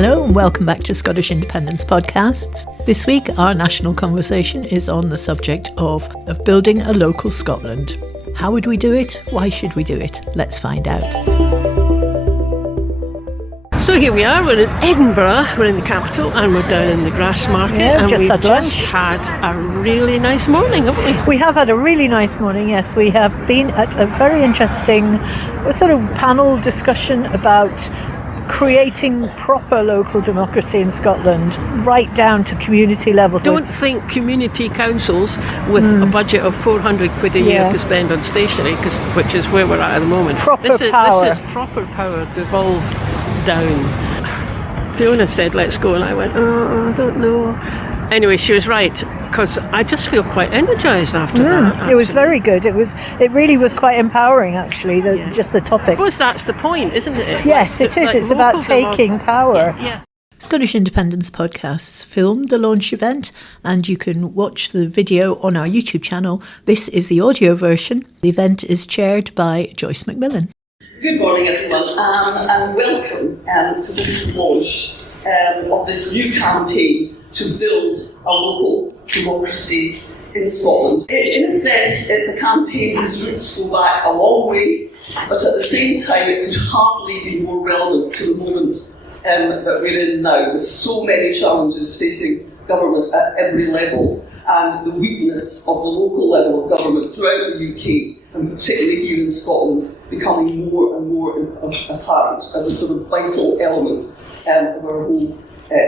Hello and welcome back to Scottish Independence Podcasts. This week our national conversation is on the subject of building a local Scotland. How would we do it? Why should we do it? Let's find out. So here we are, we're in Edinburgh, we're in the capital and we're down in the Grassmarket and just we've had lunch. just had a really nice morning, haven't we? We have had a really nice morning, yes. We have been at a very interesting sort of panel discussion about creating proper local democracy in Scotland, right down to community level. Don't think community councils with a budget of 400 quid a year to spend on stationery, which is where we're at the moment. Proper power. This is proper power devolved down. Fiona said, let's go, and I went, I don't know. Anyway, she was right, because I just feel quite energised after that. Actually. It was very good. It really was quite empowering, actually, just the topic. I suppose that's the point, isn't it? Yes, it is. It's about taking power. Yeah. Scottish Independence Podcasts filmed the launch event, and you can watch the video on our YouTube channel. This is the audio version. The event is chaired by Joyce McMillan. Good morning, everyone, and welcome to this launch of this new campaign to build a local democracy in Scotland. In a sense, it's a campaign whose roots go back a long way, but at the same time it could hardly be more relevant to the moment that we're in now, with so many challenges facing government at every level, and the weakness of the local level of government throughout the UK, and particularly here in Scotland, becoming more and more apparent as a sort of vital element of our whole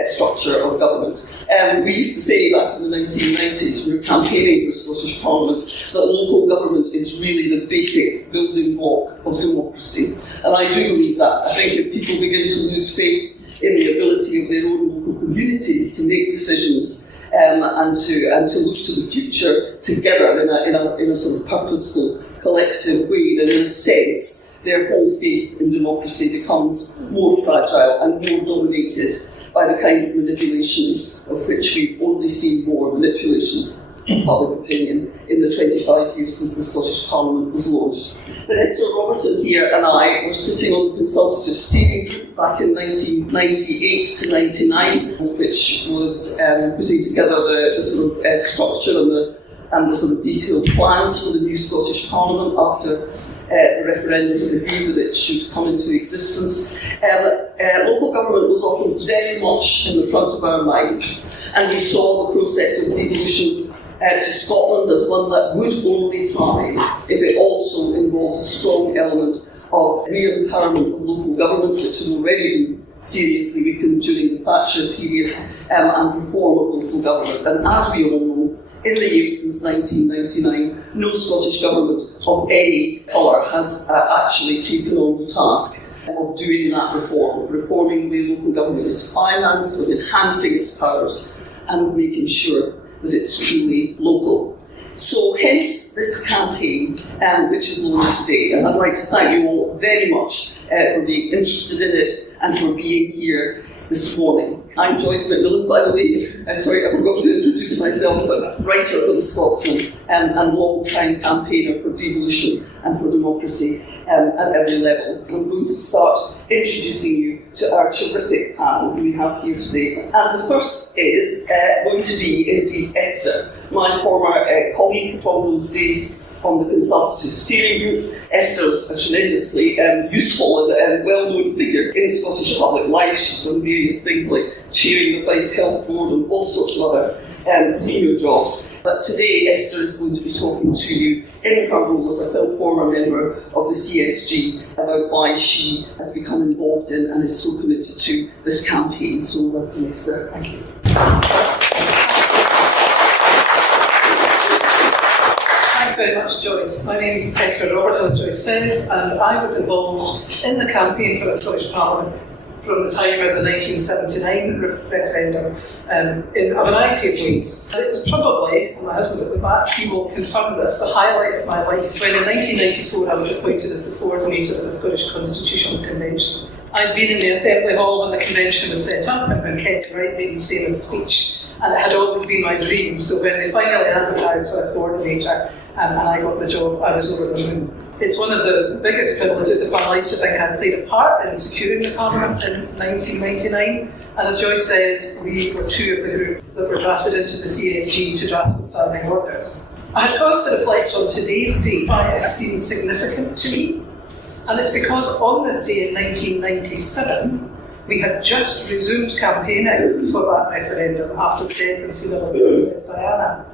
structure of government. We used to say back in the 1990s, we were campaigning for Scottish Parliament, that local government is really the basic building block of democracy. And I do believe that. I think if people begin to lose faith in the ability of their own local communities to make decisions and to look to the future together in a sort of purposeful, collective way, then in a sense, their whole faith in democracy becomes more fragile and more dominated by the kind of manipulations of which we've only seen more manipulations of public opinion in the 25 years since the Scottish Parliament was launched. But Esther Roberton here and I were sitting on the consultative steering group back in 1998 to 99, which was putting together the sort of structure and the sort of detailed plans for the new Scottish Parliament after the referendum agreed that it should come into existence. Local government was often very much in the front of our minds, and we saw the process of devolution to Scotland as one that would only thrive if it also involved a strong element of re-empowerment of local government, which had already been seriously weakened during the Thatcher period, and reform of local government. And as we all know, in the years since 1999, no Scottish government of any colour has actually taken on the task of doing that reform, of reforming the way local government is financed, of enhancing its powers, and making sure that it's truly local. So hence this campaign, which is launched today, and I'd like to thank you all very much for being interested in it and for being here this morning. I'm Joyce McMillan, by the way. Sorry, I forgot to introduce myself, but writer for the Scotsman and long-time campaigner for devolution and for democracy at every level. I'm going to start introducing you to our terrific panel we have here today. And the first is going to be indeed Esther, my former colleague from those days on the consultative steering group. Esther's a tremendously useful and well-known figure in Scottish public life. She's done various things like chairing the Fife Health Board and all sorts of other senior jobs. But today Esther is going to be talking to you in her role as a former member of the CSG about why she has become involved in and is so committed to this campaign. So welcome, Esther. Thank you. Very much, Joyce. My name is Esther Roberton, as Joyce says, and I was involved in the campaign for the Scottish Parliament from the time of the 1979 referendum in a variety of ways. And it was probably, and my husband's at the back, he will confirm this, the highlight of my life when in 1994 I was appointed as the coordinator of the Scottish Constitutional Convention. I'd been in the Assembly Hall when the convention was set up and when Kent Wright made his famous speech, and it had always been my dream. So when they finally advertised for a coordinator and I got the job, I was over the moon. It's one of the biggest privileges of my life to think I played a part in securing the Parliament in 1999. And as Joyce says, we were two of the group that were drafted into the CSG to draft the standing orders. I had cause to reflect on today's day, why it seemed significant to me. And it's because on this day in 1997, we had just resumed campaigning for that referendum after the death and funeral of Princess Diana.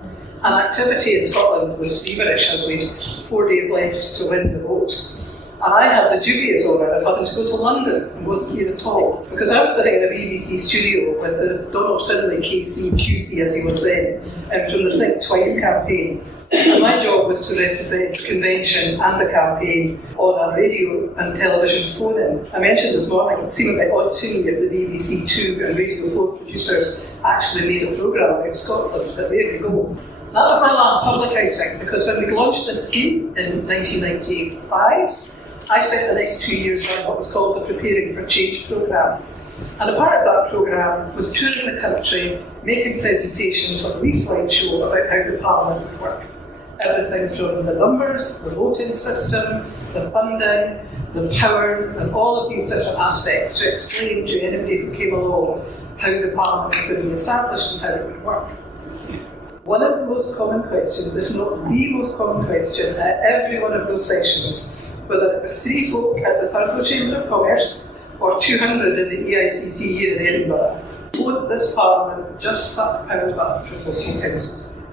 And activity in Scotland was feverish as we'd 4 days left to win the vote. And I had the dubious honour of having to go to London and wasn't here at all, because I was sitting in a BBC studio with the Donald Finlay KC QC as he was then, from the Think Twice campaign. And my job was to represent the convention and the campaign on a radio and television phone-in. I mentioned this morning, it seemed a bit odd to me if the BBC 2 and Radio 4 producers actually made a programme about Scotland, but there we go. That was my last public outing, because when we launched this scheme in 1995, I spent the next 2 years running what was called the Preparing for Change programme. And a part of that programme was touring the country, making presentations with a wee slideshow about how the Parliament would work. Everything from the numbers, the voting system, the funding, the powers, and all of these different aspects to explain to anybody who came along how the Parliament was going to be established and how it would work. One of the most common questions, if not the most common question, at every one of those sessions, whether it was 3 folk at the Thurso Chamber of Commerce or 200 in the EICC here in Edinburgh, won't this Parliament just suck powers up from local councils?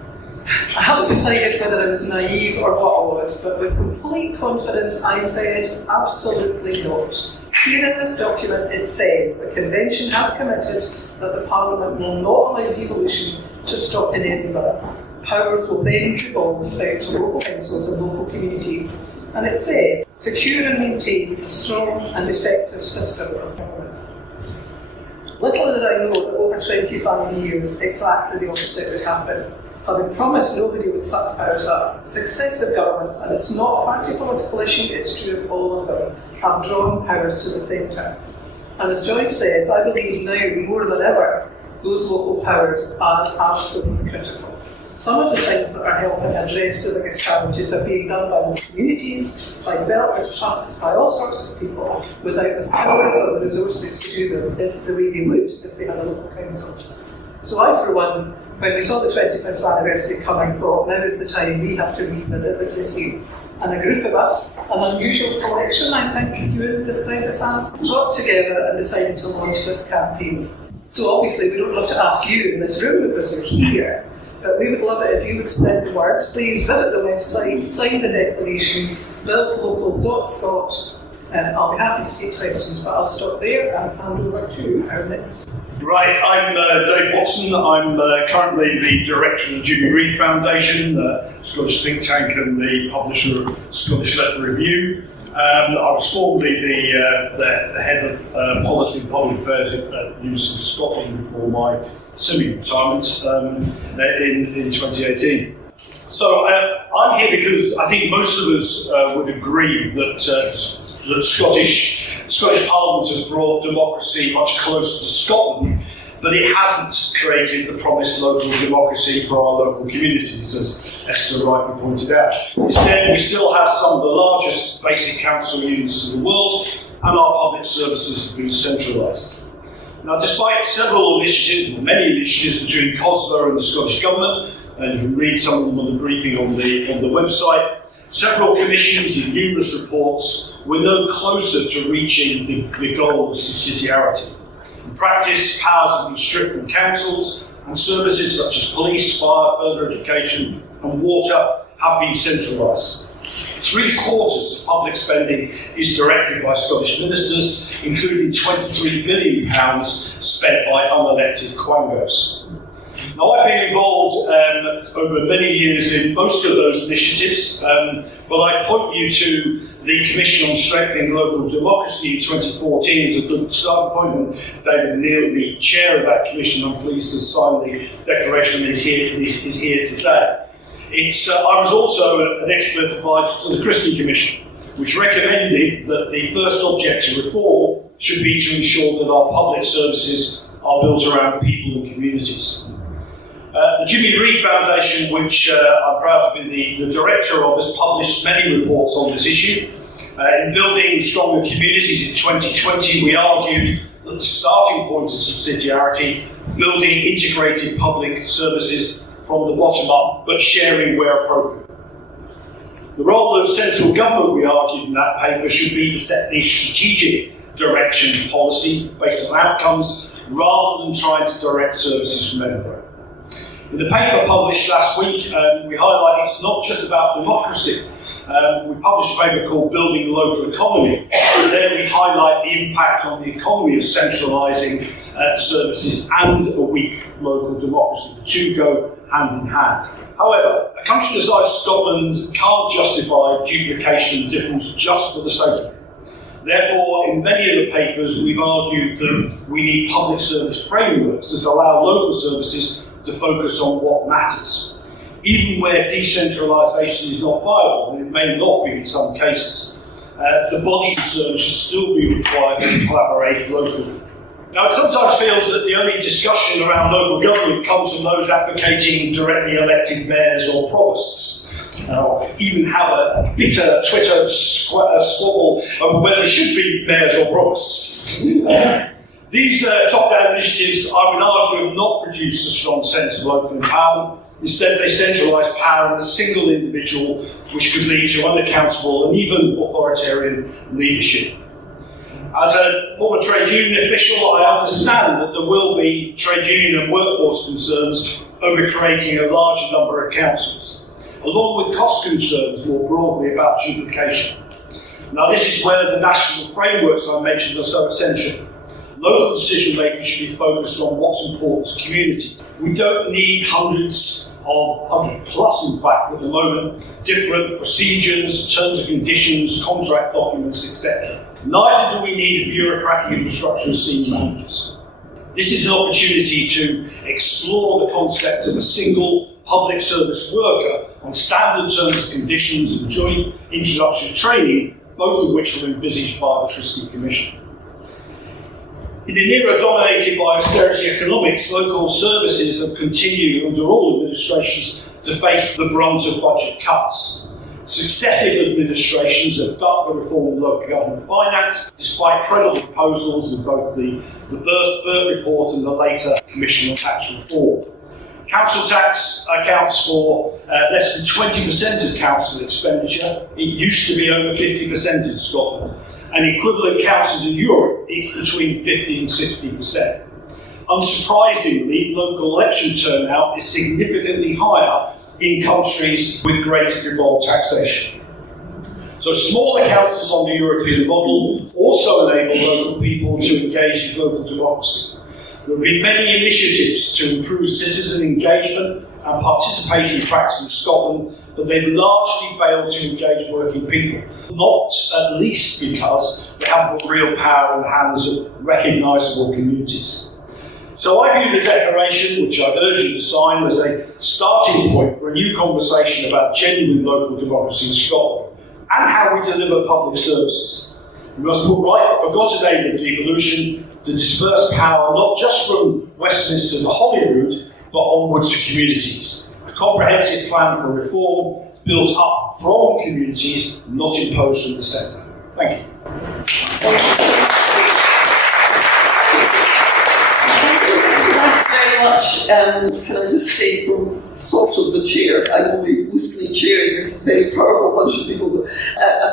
I haven't decided whether I was naive or what I was, but with complete confidence I said, absolutely not. Here in this document it says the Convention has committed that the Parliament will not allow devolution to stop in Edinburgh. Powers will then devolve out to local councils and local communities. And it says, secure and maintain a strong and effective system of government. Little did I know that over 25 years exactly the opposite would happen. Having promised nobody would suck powers up, successive governments, and it's not a party political issue, it's true of all of them, have drawn powers to the centre. And as Joyce says, I believe now more than ever, those local powers are absolutely critical. Some of the things that are helping address the biggest challenges are being done by local communities, by development trusts, by all sorts of people, without the powers or the resources to do them the way they would if they had a local council. So I, for one, when we saw the 25th anniversary coming, thought now is the time we have to revisit this issue. And a group of us, an unusual collection, I think Ewan described us as, got together and decided to launch this campaign. So obviously we don't love to ask you in this room because we're here, but we would love it if you would spread the word. Please visit the website, sign the declaration, buildlocal.scot, and I'll be happy to take questions, but I'll stop there and hand over to our next. Right, I'm Dave Watson. I'm currently the director of the Jimmy Reid Foundation, Scottish think tank and the publisher of Scottish Letter Review. I was formerly the head of policy and public affairs at the University of Scotland before my semi-retirement in 2018. So I'm here because I think most of us would agree that Scottish Parliament has brought democracy much closer to Scotland, but it hasn't created the promised local democracy for our local communities, as Esther rightly pointed out. Instead, we still have some of the largest basic council units in the world, and our public services have been centralised. Now, despite several initiatives, or many initiatives between COSLA and the Scottish Government, and you can read some of them on the briefing on the website, several commissions and numerous reports, we're no closer to reaching the goal of subsidiarity. In practice, powers have been stripped from councils, and services such as police, fire, further education and water have been centralised. 3/4 of public spending is directed by Scottish ministers, including £23 billion spent by unelected quangos. Now, I've been involved over many years in most of those initiatives, but I point you to the Commission on Strengthening Local Democracy in 2014 as a good starting point, and David Neal, the chair of that commission, I'm pleased to sign the declaration, is here today. I was also an expert advisor to the Christie Commission, which recommended that the first object of reform should be to ensure that our public services are built around people and communities. The Jimmy Reid Foundation, which I'm proud to be the director of, has published many reports on this issue. In building stronger communities in 2020, we argued that the starting point of subsidiarity, building integrated public services from the bottom up, but sharing where appropriate. The role of central government, we argued in that paper, should be to set the strategic direction and policy based on outcomes, rather than trying to direct services from anywhere. In the paper published last week, we highlight it's not just about democracy. We published a paper called Building the Local Economy, and there we highlight the impact on the economy of centralising services and a weak local democracy. The two go hand in hand. However, a country the size of Scotland can't justify duplication and difference just for the sake of it. Therefore, in many of the papers, we've argued that we need public service frameworks that allow local services to focus on what matters. Even where decentralisation is not viable, and it may not be in some cases, the body concerned should still be required to collaborate locally. Now, it sometimes feels that the only discussion around local government comes from those advocating directly elected mayors or provosts, or even have a bitter Twitter squabble over whether they should be mayors or provosts. These top-down initiatives, I would argue, have not produced a strong sense of local empowerment. Instead, they centralise power in a single individual, which could lead to unaccountable and even authoritarian leadership. As a former trade union official, I understand that there will be trade union and workforce concerns over creating a larger number of councils, along with cost concerns more broadly about duplication. Now, this is where the national frameworks I mentioned are so essential. Local decision making should be focused on what's important to community. We don't need hundreds of, 100 plus in fact at the moment, different procedures, terms and conditions, contract documents, etc. Neither do we need a bureaucratic infrastructure of senior managers. This is an opportunity to explore the concept of a single public service worker on standard terms and conditions and joint introductory training, both of which were envisaged by the Christie Commission. In an era dominated by austerity economics, local services have continued under all administrations to face the brunt of budget cuts. Successive administrations have ducked the reform of local government finance, despite credible proposals in both the Burt report and the later Commission on Tax Reform. Council tax accounts for less than 20% of council expenditure. It used to be over 50% in Scotland. And equivalent councils in Europe, it's between 50 and 60%. Unsurprisingly, local election turnout is significantly higher in countries with greater devolved taxation. So smaller councils on the European model also enable local people to engage in local democracy. There have been many initiatives to improve citizen engagement and participatory practice in Scotland, but they've largely failed to engage working people, not at least because they haven't put real power in the hands of recognisable communities. So I view the declaration, which I'd urge you to sign, as a starting point for a new conversation about genuine local democracy in Scotland and how we deliver public services. We must put right the forgotten aim of devolution to disperse power not just from Westminster to Holyrood, but onwards to communities. A comprehensive plan for reform built up from communities, not imposed from the centre. Thank you. Thanks very much. Can I just say, from sort of the chair, I'm only loosely chairing this very powerful bunch of people, but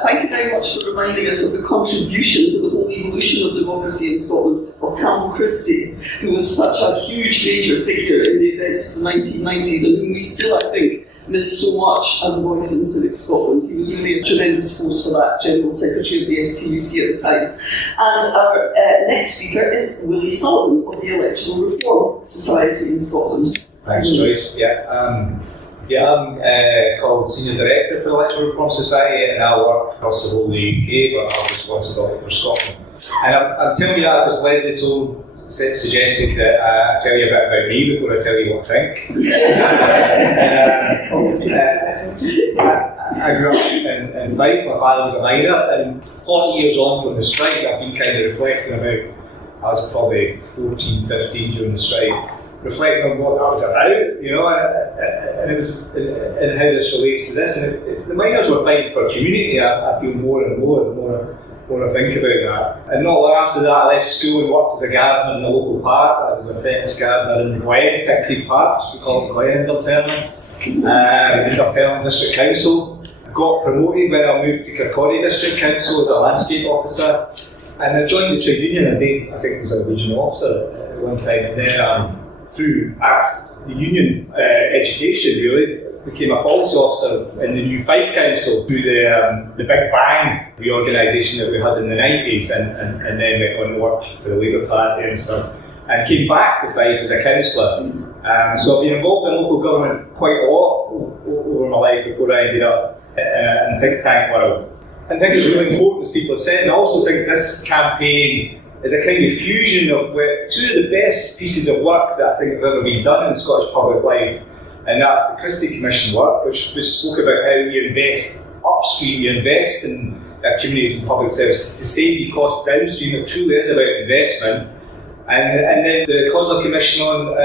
thank you very much for reminding us of the contribution to the whole evolution of democracy in Scotland of Campbell Christie, who was such a huge major figure in the events of the 1990s and whom we still, I think, miss so much as a voice in Civic Scotland. He was really a tremendous force for that, General Secretary of the STUC at the time. And our next speaker is Willie Sullivan of the Electoral Reform Society in Scotland. Thanks, Joyce. I'm called Senior Director for the Electoral Reform Society, and I work across the whole of the UK, but I have responsibility for Scotland. And I'm telling you that because Lesley suggested that I tell you a bit about me before I tell you what I think. I grew up in Fife. My father was a miner, and 40 years on from the strike, I've been kind of reflecting about, I was probably 14, 15 during the strike, reflecting on what that was about, you know, and it was and how this relates to this. And the miners were fighting for community. I feel more and more I think about that. And not long after that, I left school and worked as a gardener in the local park. I was an apprentice gardener in Glen, Pickcreek Park, we call it Glen in Dunfermline, in Dunfermline District Council. Got promoted when I moved to Kirkcaldy District Council as a landscape officer, and I joined the trade union. I think I was a regional officer at one time, and then through the union education, really, became a policy officer in the new Fife Council through the Big Bang reorganisation that we had in the 90s, and then went on to work for the Labour Party and stuff, and came back to Fife as a councillor. So I've been involved in local government quite a lot over my life before I ended up in the think tank world. I think it's really important, as people have said, and I also think this campaign is a kind of fusion of two of the best pieces of work that I think have ever been done in Scottish public life, and that's the Christie Commission work, which spoke about how you invest upstream, you invest in communities and public services to save you costs downstream. It truly is about investment. And then the COSLA Commission on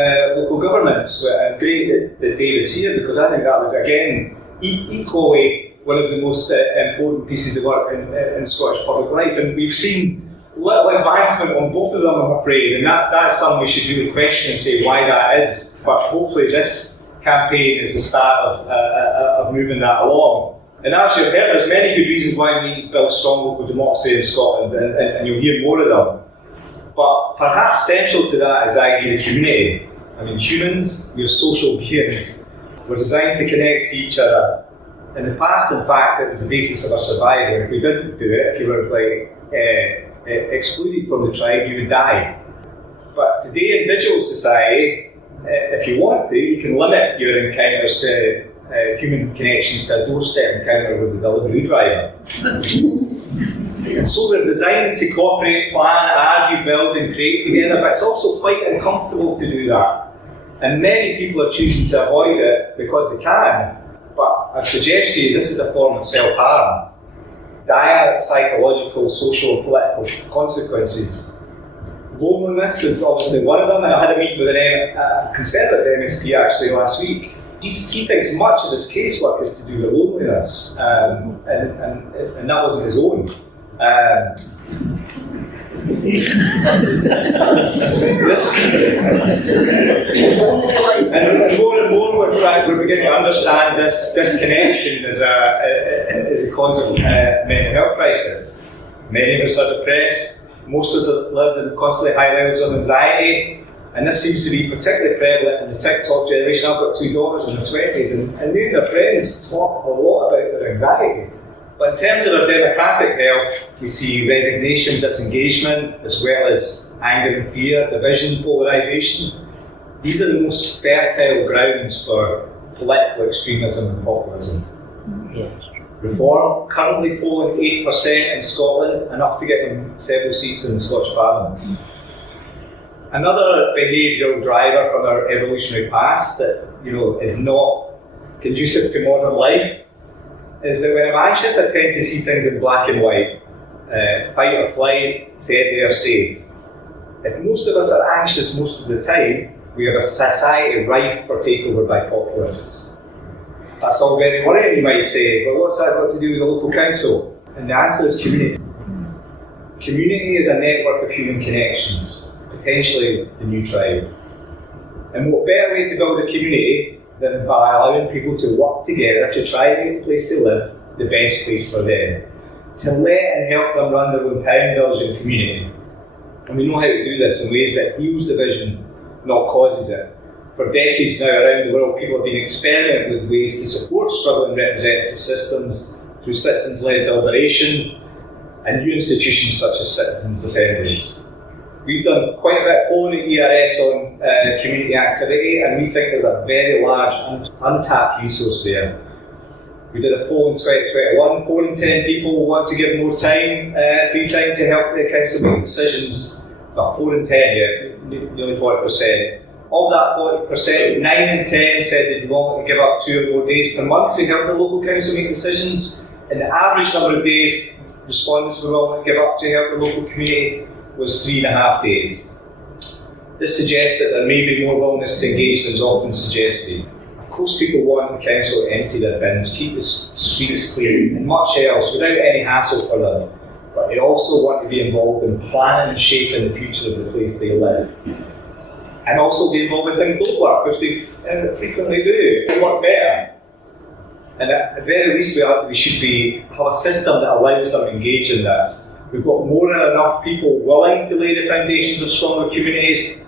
local governments, and great that David's here, because I think that was, again, equally one of the most important pieces of work in Scottish public life. And we've seen little advancement on both of them, I'm afraid, and that's something we should really question and say why that is. But hopefully this campaign is the start of moving that along. And as you've heard, there's many good reasons why we need to build strong local democracy in Scotland, and you'll hear more of them. But perhaps central to that is the idea of community. I mean, humans, we're social beings. We're designed to connect to each other. In the past, in fact, it was the basis of our survival. If we didn't do it, if you were excluded from the tribe, you would die. But today in digital society, if you want to, you can limit your encounters to human connections to a doorstep encounter with the delivery driver. So we're designed to cooperate, plan, argue, build and create together, but it's also quite uncomfortable to do that. And many people are choosing to avoid it because they can. But I suggest to you, this is a form of self-harm. Dire psychological, social and political consequences. Loneliness is obviously one of them, and I had a meeting with a Conservative MSP actually last week. He thinks much of his casework is to do with loneliness, and that wasn't his own. And more and more we're beginning to understand this connection as a cause of mental health crisis. Many of us are depressed, most of us have lived in constantly high levels of anxiety, and this seems to be particularly prevalent in the TikTok generation. I've got two daughters in their 20s, and they and their friends talk a lot about their anxiety. But in terms of our democratic health, we see resignation, disengagement, as well as anger and fear, division, polarisation. These are the most fertile grounds for political extremism and populism. Reform, currently polling 8% in Scotland, enough to get them several seats in the Scottish Parliament. Another behavioural driver from our evolutionary past that is not conducive to modern life is that when I'm anxious, I tend to see things in black and white. Fight or flight, dead or safe. If most of us are anxious most of the time, we have a society ripe for takeover by populists. That's all very worrying, you might say, but what's that got to do with the local council? And the answer is community. Community is a network of human connections, potentially the new tribe. And what better way to build a community than by allowing people to work together to try and make the place they live the best place for them, to let and help them run their own town, village and community. And we know how to do this in ways that heals division, not causes it. For decades now around the world, people have been experimenting with ways to support struggling representative systems through citizens-led deliberation and new institutions such as citizens' assemblies. We've done quite a bit of polling at ERS on community activity, and we think there's a very large untapped resource there. We did a poll in 2021, 4 in 10 people want to give more time, free time to help the council make decisions. Well, 4 in 10, nearly 40%. Of that 40%, 9 in 10 said they'd want to give up 2 or more days per month to help the local council make decisions, and the average number of days respondents were willing to give up to help the local community was 3.5 days. This suggests that there may be more willingness to engage than is often suggested. Of course, people want the council to empty their bins, keep the streets clear, and much else without any hassle for them. But they also want to be involved in planning and shaping the future of the place they live. And also be involved in things don't work, which they frequently do. They work better. And at the very least, we should have a system that allows them to engage in this. We've got more than enough people willing to lay the foundations of stronger communities,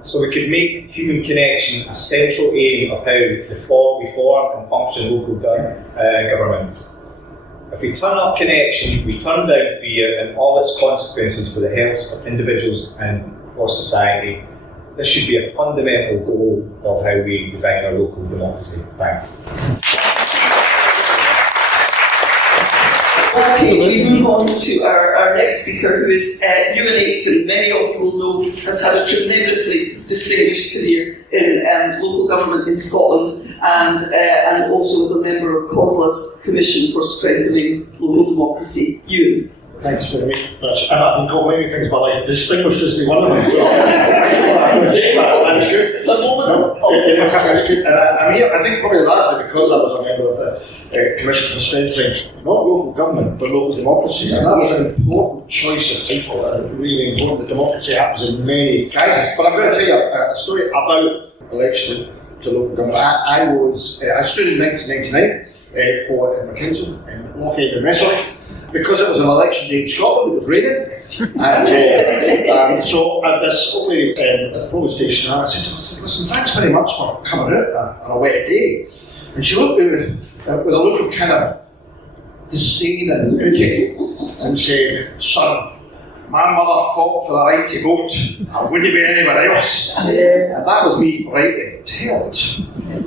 so we could make human connection a central aim of how we form and function local governments. If we turn up connection, we turn down fear and all its consequences for the health of individuals and for society. This should be a fundamental goal of how we design our local democracy. Thanks. Okay, we move on to our next speaker, who is Ewan Aitken. Many of you will know has had a tremendously distinguished career in local government in Scotland, and also as a member of COSLA's Commission for Strengthening Local Democracy. Ewan. Thanks very much. I've been called many things in my life. Distinguished is one of them. So I'm going to take that. That's good. That's good. And I'm here, I think, probably largely because I was a member of the Commission for Strengthening not local government but local democracy. And that was an important choice of title. Really important. The democracy happens in many guises. But I'm going to tell you a story about election to local government. I stood in 1999 for Edinburgh Council in Lochend and Wesseling. Because it was an election day in Scotland, it was raining, and so at this old lady at the polling station, I said, "Listen, thanks very much for coming out on a wet day." And she looked at me with a look of kind of disdain and pity, and said, "Son, my mother fought for the right to vote. I wouldn't be anywhere else." And that was me rightly told.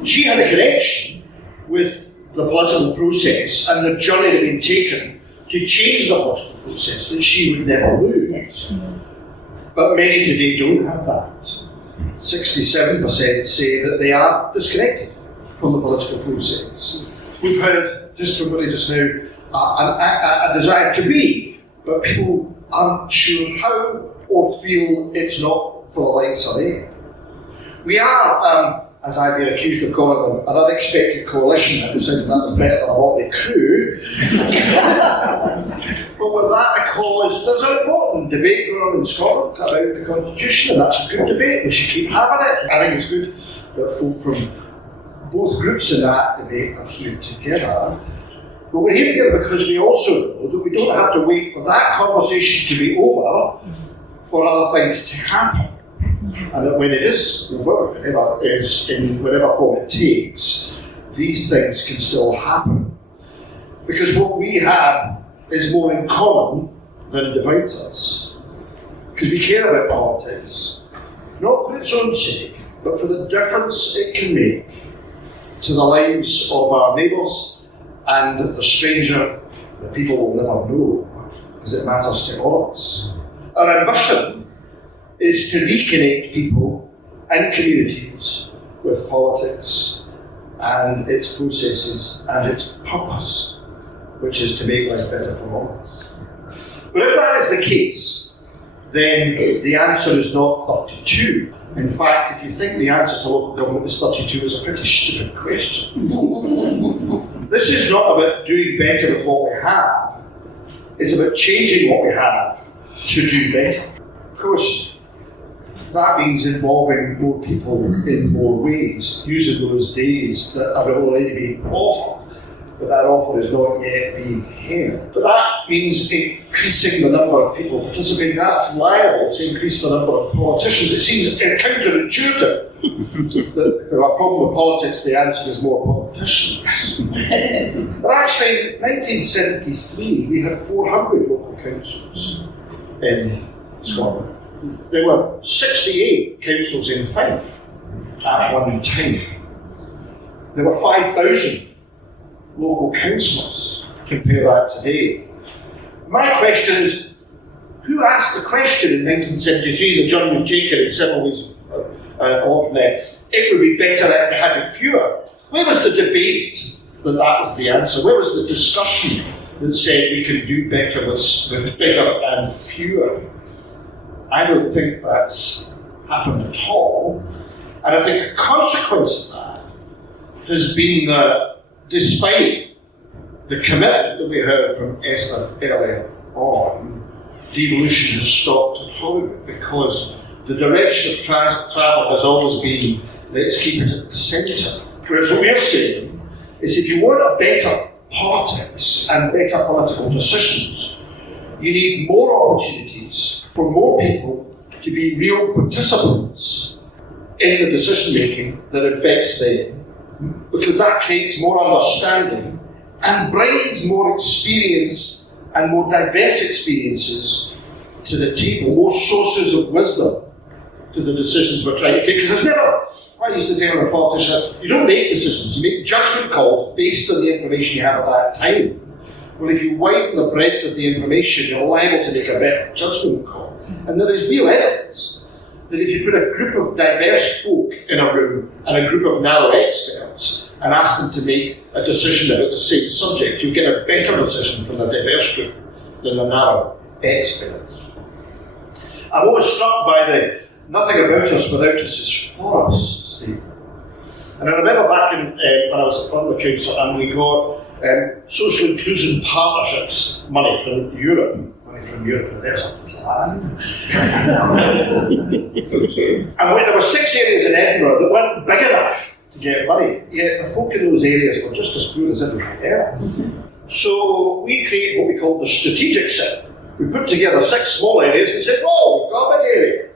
She had a connection with the political process and the journey that had been taken to change the political process that she would never lose. But many today don't have that. 67% say that they are disconnected from the political process. We've heard just from Willie just now a desire to be, but people aren't sure how or feel it's not for the likes of them. We are, as I've been accused of calling them, an unexpected coalition. I decided that was better than a motley crew. But with that, because there's an important debate going on in Scotland about the Constitution, and that's a good debate. We should keep having it. I think it's good that folk from both groups in that debate are here together. But we're here together because we also know that we don't have to wait for that conversation to be over for other things to happen. And that when it is over, whenever is in whatever form it takes, these things can still happen. Because what we have is more in common than divides us. Because we care about politics, not for its own sake, but for the difference it can make to the lives of our neighbours and the stranger that people will never know, because it matters to all of us. Our ambition is to reconnect people and communities with politics and its processes and its purpose, which is to make life better for all of us. But if that is the case, then the answer is not 32. In fact, if you think the answer to local government is 32, it's a pretty stupid question. This is not about doing better with what we have, it's about changing what we have to do better. Of course, that means involving more people in more ways, using those days that are already being offered, but that offer is not yet being heard. But that means increasing the number of people participating. That's liable to increase the number of politicians. It seems counterintuitive that if there are a problem with politics, the answer is more politicians. But actually, in 1973, we had 400 local councils in Scotland. There were 68 councils in Fife at one time. There were 5,000 local councillors. Compare that today. My question is, who asked the question in 1973, the journey we've taken in several ways it would be better if we had fewer? Where was the debate that was the answer? Where was the discussion that said we can do better with bigger and fewer? I don't think that's happened at all. And I think the consequence of that has been that despite the commitment that we heard from Esther earlier on, devolution has stopped at Hollywood because the direction of travel has always been, let's keep it at the centre. Whereas what we're saying is if you want a better politics and better political decisions, you need more opportunities for more people to be real participants in the decision making that affects them, because that creates more understanding and brings more experience and more diverse experiences to the table, more sources of wisdom to the decisions we're trying to take. Because there's never, I used to say when a politician, you don't make decisions, you make judgment calls based on the information you have at that time. Well, if you widen the breadth of the information, you're liable to make a better judgment call. And there is real evidence that if you put a group of diverse folk in a room and a group of narrow experts and ask them to make a decision about the same subject, you get a better decision from the diverse group than the narrow experts. I'm always struck by the nothing about us without us is for us statement. And I remember back in, when I was at the council and we got social inclusion partnerships money from Europe. And there's a plan. And there were 6 areas in Edinburgh that weren't big enough to get money, yet the folk in those areas were just as poor as everybody else. So we created what we called the strategic set. We put together 6 small areas and said, oh, we've got a big area.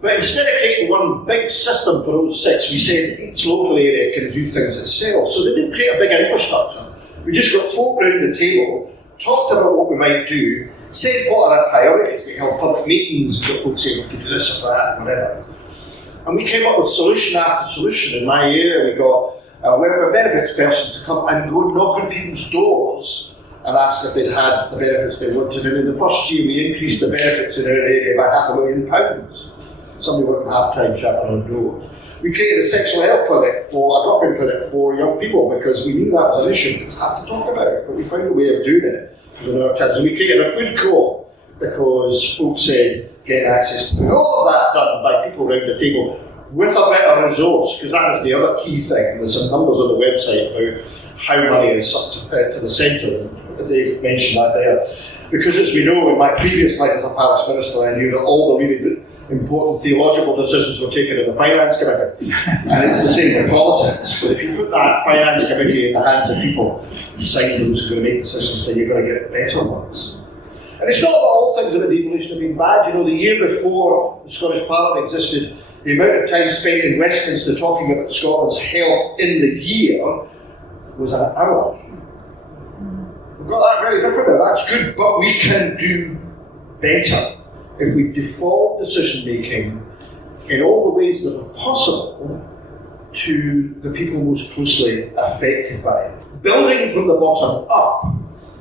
But instead of creating one big system for those 6, we said each local area can do things itself. So they didn't create a big infrastructure. We just got folk around the table, talked about what we might do, said what are our priorities. We held public meetings, got folks saying we could do this or that, whatever. And we came up with solution after solution. In my area, we got a welfare benefits person to come and go knock on people's doors and ask if they'd had the benefits they wanted. And in the first year, we increased the benefits in our area by £500,000. Somebody working half-time chapping on doors. We created a sexual health clinic, a drop-in clinic for young people because we knew that was an issue. It's hard to talk about it, but we found a way of doing it with our kids. And we created a food co-op because folks said getting access to food. All of that done by people around the table with a better resource, because that is the other key thing. And there's some numbers on the website about how money is sucked to the centre, and they mentioned that there. Because as we know, in my previous life as a parish minister, I knew that all the really important theological decisions were taken in the finance committee. And it's the same with politics. But if you put that finance committee in the hands of people deciding who's going to make decisions, then you're going to get better ones. And it's not that all things about devolution have been bad. You know, the year before the Scottish Parliament existed, the amount of time spent in Westminster talking about Scotland's health in the year was an hour. We've got that very different now. That's good, but we can do better if we default decision making in all the ways that are possible to the people most closely affected by it. Building from the bottom up,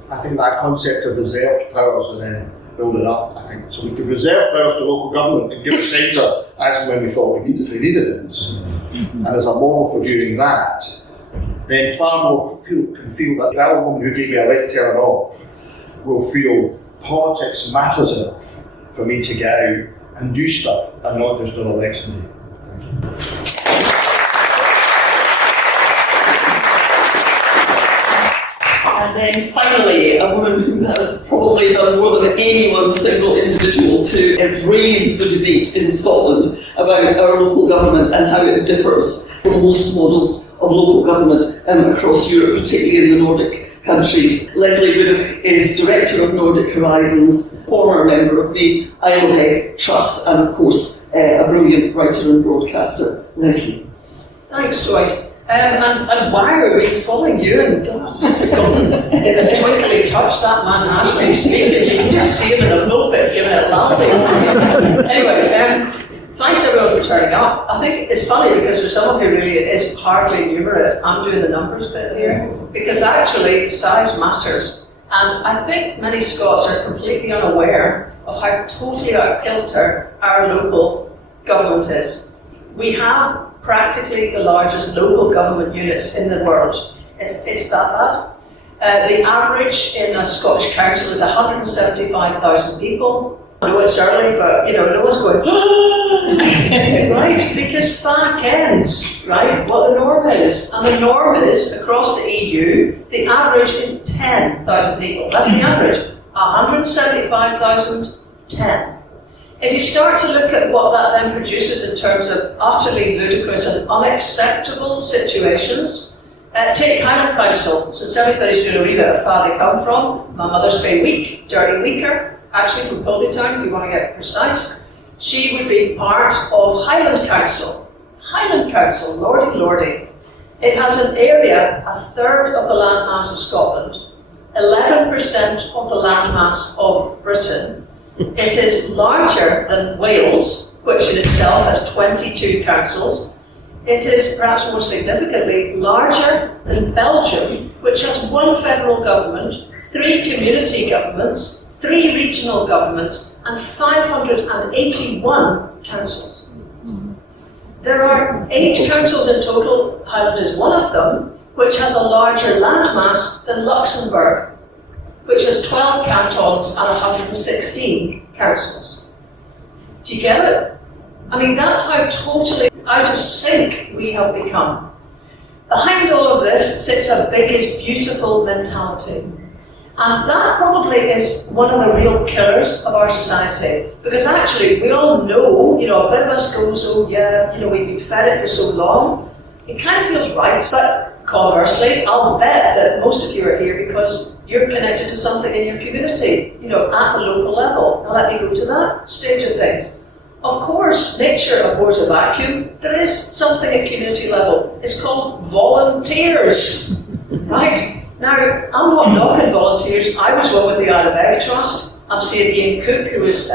I think that concept of reserved powers and then building up, I think. So we can reserve powers to local government and give a centre as and when we thought we needed it. And as a model for doing that, then far more people can feel that that woman who gave me a right turn off will feel politics matters enough for me to get out and do stuff and not just on election day. Thank you. And then finally, a woman who has probably done more than any one single individual to raise the debate in Scotland about our local government and how it differs from most models of local government across Europe, particularly in the Nordic countries. Lesley Riddoch is Director of Nordic Horizons, former member of the Isle of Egg Trust, and of course a brilliant writer and broadcaster. Lesley. Thanks, Joyce. And wow, we're following Ewan. God, I've forgotten. In a twinkling touch, that man has been speaking. You can just see him in a pulpit giving it loudly. Anyway, thanks everyone for turning up. I think it's funny because for some of you really it is hardly numerate. I'm doing the numbers bit here because actually size matters. And I think many Scots are completely unaware of how totally out of kilter our local government is. We have practically the largest local government units in the world. It's that bad. The average in a Scottish council is 175,000 people. I know it's early, but no one's going, right? Because fact ends, right? What the norm is. And the norm is, across the EU, the average is 10,000 people. That's the average. 175,000, 10. If you start to look at what that then produces in terms of utterly ludicrous and unacceptable situations, take Highland Council, since everybody's doing a wee bit of how they come from. My mother's very weak, dirty weaker, actually from Town, if you want to get precise. She would be part of Highland Council. Highland Council, lordy. It has an area, a third of the landmass of Scotland, 11% of the landmass of Britain. It is larger than Wales, which in itself has 22 councils. It is, perhaps more significantly, larger than Belgium, which has one federal government, 3 community governments, 3 regional governments, and 581 councils. There are 8 councils in total, Highland is one of them, which has a larger landmass than Luxembourg, which has 12 cantons and 116 councils. Do you get it? I mean, that's how totally out of sync we have become. Behind all of this sits a big is beautiful mentality. And that probably is one of the real killers of our society. Because actually, we all know, a bit of us goes, oh yeah, we've been fed it for so long. It kind of feels right. But conversely, I'll bet that most of you are here because you're connected to something in your community, at the local level. Now let me go to that stage of things. Of course, nature abhors a vacuum. There is something at community level. It's called volunteers, right? Now, I'm not knocking volunteers. I was one with the Isle of Egg Trust. I'm seeing Ian Cook, who is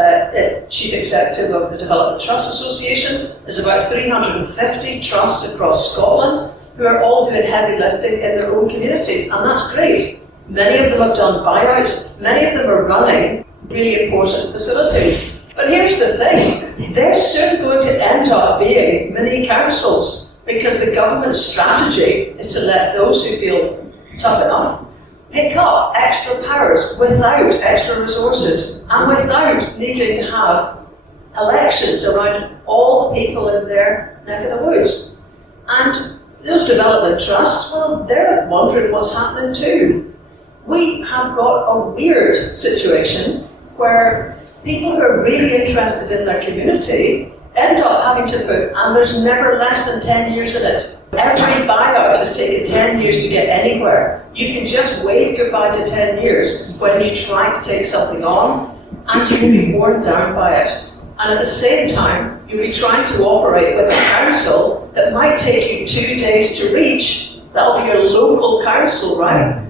Chief Executive of the Development Trust Association. There's about 350 trusts across Scotland who are all doing heavy lifting in their own communities, and that's great. Many of them have done buyouts. Many of them are running really important facilities. But here's the thing, they're soon going to end up being mini councils because the government's strategy is to let those who feel tough enough pick up extra powers without extra resources and without needing to have elections around all the people in their neck of the woods. And those development trusts, well, they're wondering what's happening too. We have got a weird situation where people who are really interested in their community end up having to put, and there's never less than 10 years in it. Every buyout has taken 10 years to get anywhere. You can just wave goodbye to 10 years when you try to take something on, and you will be worn down by it. And at the same time, you'll be trying to operate with a council that might take you 2 days to reach. That'll be your local council, right?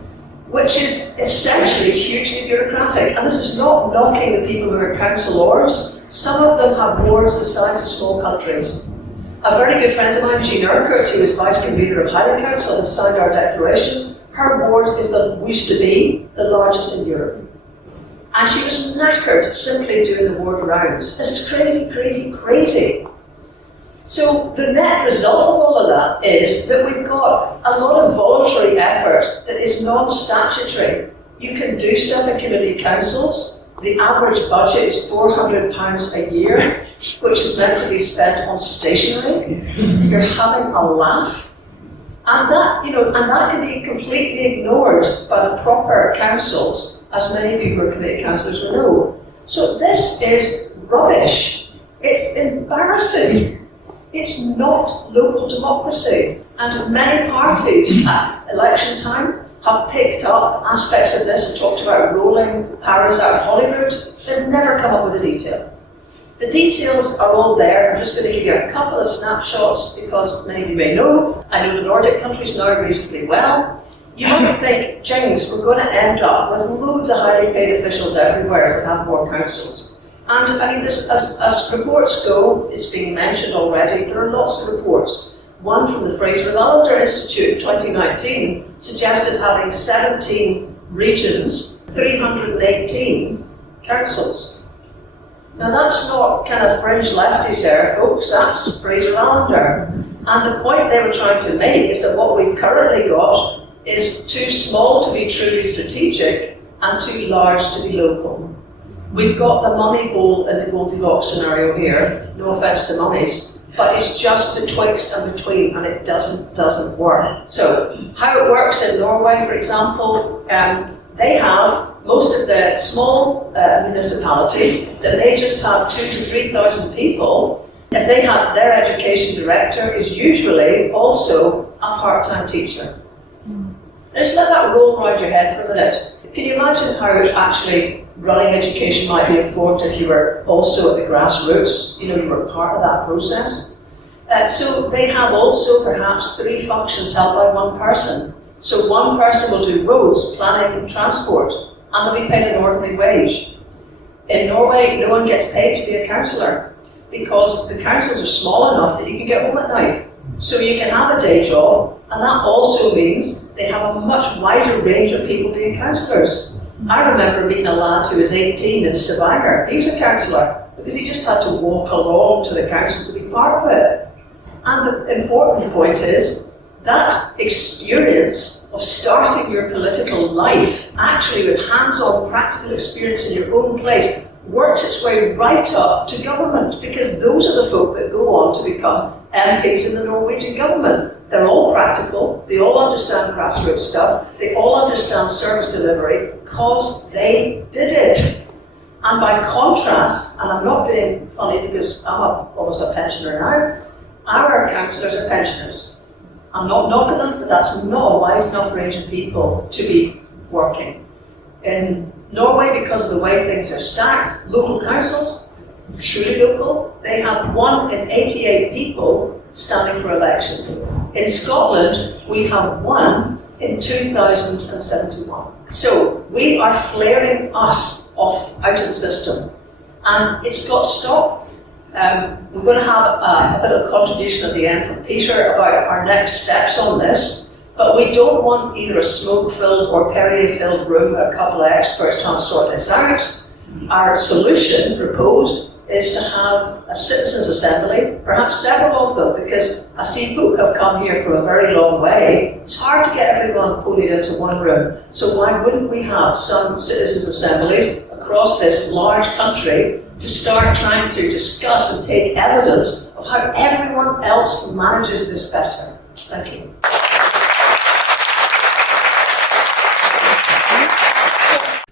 Which is essentially hugely bureaucratic. And this is not knocking the people who are councillors. Some of them have wards the size of small countries. A very good friend of mine, Jean Urquhart, who was vice convener of Highland Council, has signed our declaration. Her ward used to be the largest in Europe. And she was knackered simply doing the ward rounds. This is crazy. So the net result of all of that is that we've got a lot of voluntary effort that is non-statutory. You can do stuff in community councils. The average budget is £400 a year, which is meant to be spent on stationery. You're having a laugh. And that, and that can be completely ignored by the proper councils, as many of you who are committee councillors will know. So this is rubbish. It's embarrassing. It's not local democracy. And many parties at election time have picked up aspects of this and talked about rolling powers out of Holyrood. They've never come up with a detail. The details are all there. I'm just going to give you a couple of snapshots because many of you may know. I know the Nordic countries now reasonably well. You might think, Jings, we're going to end up with loads of highly paid officials everywhere if we have more councils. And I mean, this, as reports go, it's been mentioned already, there are lots of reports. One from the Fraser-Allender Institute in 2019 suggested having 17 regions, 318 councils. Now that's not kind of fringe lefties there, folks, that's Fraser-Allender. And the point they were trying to make is that what we've currently got is too small to be truly strategic and too large to be local. We've got the mummy bowl in the Goldilocks scenario here, no offence to mummies, but it's just betwixt and between, and it doesn't work. So how it works in Norway, for example, they have most of the small municipalities that may just have 2,000 to 3,000 people. If they have their education director is usually also a part-time teacher. Just let that roll around your head for a minute. Can you imagine how actually running education might be informed if you were also at the grassroots, you were part of that process? So they have also perhaps 3 functions held by one person. So one person will do roads, planning and transport, and they'll be paid an ordinary wage. In Norway, no one gets paid to be a councillor because the councils are small enough that you can get home at night. So you can have a day job, and that also means they have a much wider range of people being councillors. I remember meeting a lad who was 18 in Stavanger. He was a councillor because he just had to walk along to the council to be part of it. And the important point is that experience of starting your political life, actually with hands-on practical experience in your own place, works its way right up to government, because those are the folk that go on to become MPs in the Norwegian government. They're all practical, they all understand grassroots stuff, they all understand service delivery, because they did it. And by contrast, and I'm not being funny because I'm almost a pensioner now, our councillors are pensioners. I'm not knocking them, but that's not a wide enough range of people to be working. In Norway, because of the way things are stacked, local councils, truly local, they have 1 in 88 people standing for election. In Scotland, we have 1 in 2071. So we are flaring us off out of the system, and it's got to stop. We're going to have a bit of contribution at the end from Peter about our next steps on this, but we don't want either a smoke-filled or Perrier-filled room with a couple of experts trying to sort this out. Our solution proposed is to have a citizens' assembly, perhaps several of them, because I see folk have come here from a very long way. It's hard to get everyone pulled into one room. So why wouldn't we have some citizens' assemblies across this large country to start trying to discuss and take evidence of how everyone else manages this better? Thank you.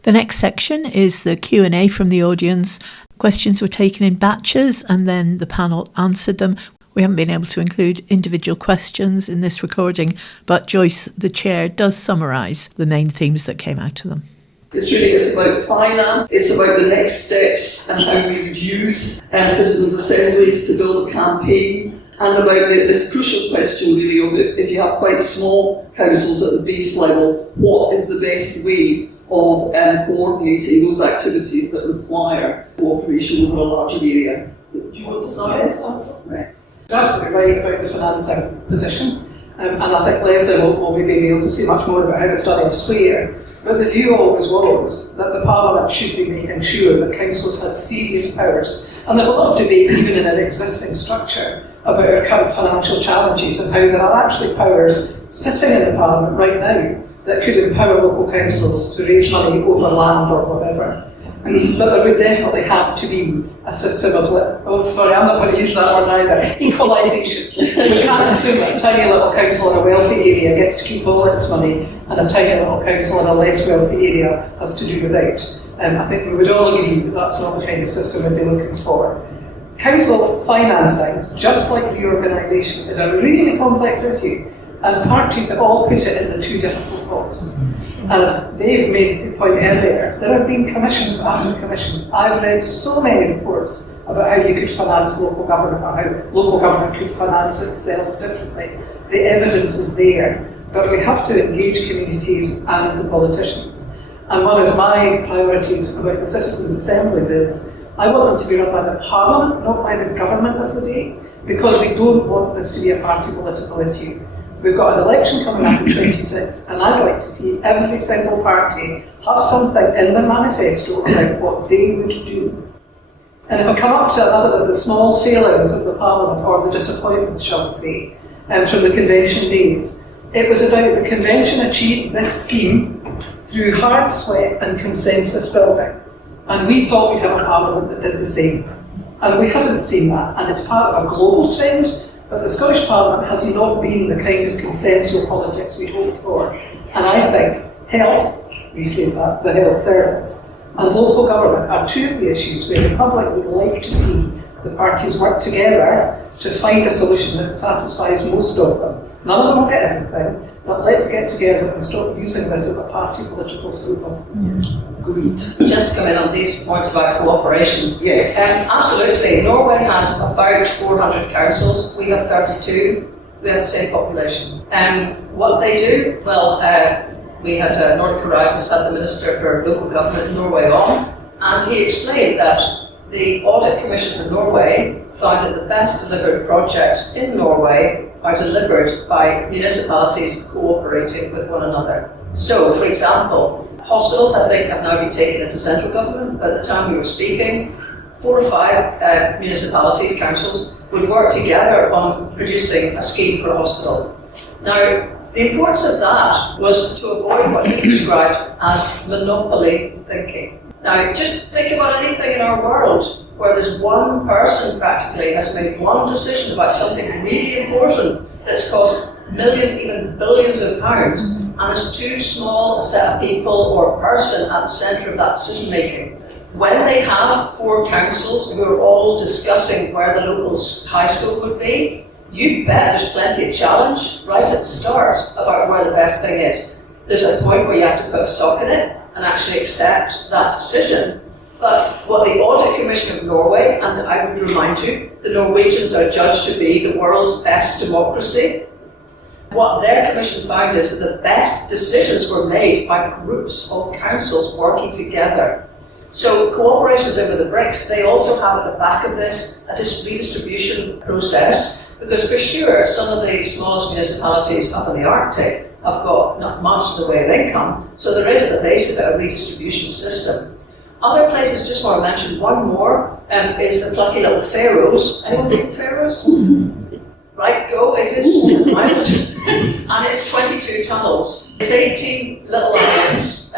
The next section is the Q&A from the audience. Questions were taken in batches and then the panel answered them. We haven't been able to include individual questions in this recording, but Joyce, the chair, does summarise the main themes that came out of them. It's about finance, it's about the next steps and how we would use citizens' assemblies to build a campaign, and about this crucial question really of if you have quite small councils at the base level, what is the best way of coordinating those activities that require cooperation over a larger area. Do you want to start this off? Right. You're absolutely right about the financing position, and I think Lesley will maybe be able to say much more about how it's done elsewhere. But the view always was that the Parliament should be making sure that councils had serious powers. And there's a lot of debate, even in an existing structure, about our current financial challenges and how there are actually powers sitting in the Parliament right now that could empower local councils to raise money over land or whatever. But there would definitely have to be a system of, I'm not going to use that word either, equalisation. We can't assume that a tiny little council in a wealthy area gets to keep all its money and a tiny little council in a less wealthy area has to do without. I think we would all agree that that's not the kind of system we'd be looking for. Council financing, just like reorganisation, is a really complex issue, and parties have all put it in the two different pots. As Dave made the point earlier, there have been commissions after commissions. I've read so many reports about how you could finance local government, or how local government could finance itself differently. The evidence is there, but we have to engage communities and the politicians. And one of my priorities about the citizens' assemblies is I want them to be run by the Parliament, not by the government of the day, because we don't want this to be a party political issue. We've got an election coming up in 26, and I'd like to see every single party have something in their manifesto about what they would do. And if I come up to another of the small failings of the Parliament, or the disappointment, shall we say, from the convention days, it was about the convention achieved this scheme through hard sweat and consensus building. And we thought we'd have a parliament that did the same. And we haven't seen that, and it's part of a global trend, but the Scottish Parliament has not been the kind of consensual politics we'd hoped for. And I think health, rephrase that, the health service, and local government are two of the issues where the public would like to see the parties work together to find a solution that satisfies most of them. None of them will get everything, but let's get together and stop using this as a party political football. Agreed. Just to come in on these points about cooperation. Yeah. Absolutely. Norway has about 400 councils. We have 32. We have the same population. What they do, well, we had Nordic Horizons had the Minister for Local Government in Norway on, and he explained that the Audit Commission for Norway found that the best delivered projects in Norway are delivered by municipalities cooperating with one another. So, for example, hospitals, I think, have now been taken into central government. At the time we were speaking, 4 or 5 municipalities, councils, would work together on producing a scheme for a hospital. Now, the importance of that was to avoid what he described as monopoly thinking. Now, just think about anything in our world where there's one person practically has made one decision about something really important that's cost millions, even billions of pounds, and there's too small a set of people or person at the centre of that decision making. When they have 4 councils who are all discussing where the local high school would be, you bet there's plenty of challenge right at the start about where the best thing is. There's a point where you have to put a sock in it and actually accept that decision. But what the Audit Commission of Norway, and I would remind you, the Norwegians are judged to be the world's best democracy. What their commission found is that the best decisions were made by groups of councils working together. So cooperation is over the bricks. They also have at the back of this a redistribution process, because for sure some of the smallest municipalities up in the Arctic have got not much in the way of income, so there is at the base of it a redistribution system. Other places, just want to mention one more, is the plucky little Faroes. Anyone been to the Faroes? Right, go, it is an island, and it's 22 tunnels. It's 18 little islands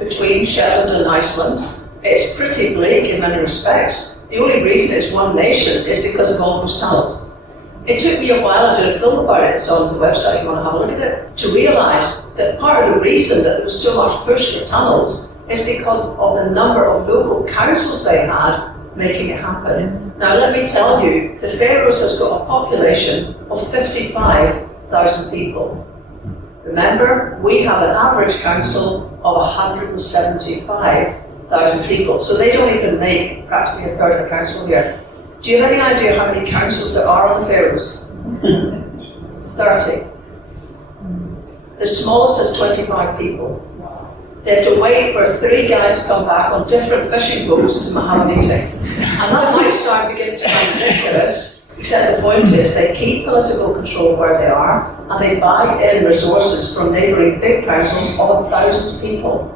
between Shetland and Iceland. It's pretty bleak in many respects. The only reason it's one nation is because of all those tunnels. It took me a while, I did a film about it, it's on the website if you want to have a look at it, to realise that part of the reason that there was so much push for tunnels is because of the number of local councils they had making it happen. Now let me tell you, the Faroes has got a population of 55,000 people. Remember, we have an average council of 175,000 people, so they don't even make practically a third of the council here. Do you have any idea how many councils there are on the Faroes? 30. The smallest has 25 people. They have to wait for 3 guys to come back on different fishing boats to have a meeting. And that might begin to sound ridiculous, except the point is they keep political control where they are, and they buy in resources from neighbouring big councils of 1,000 people.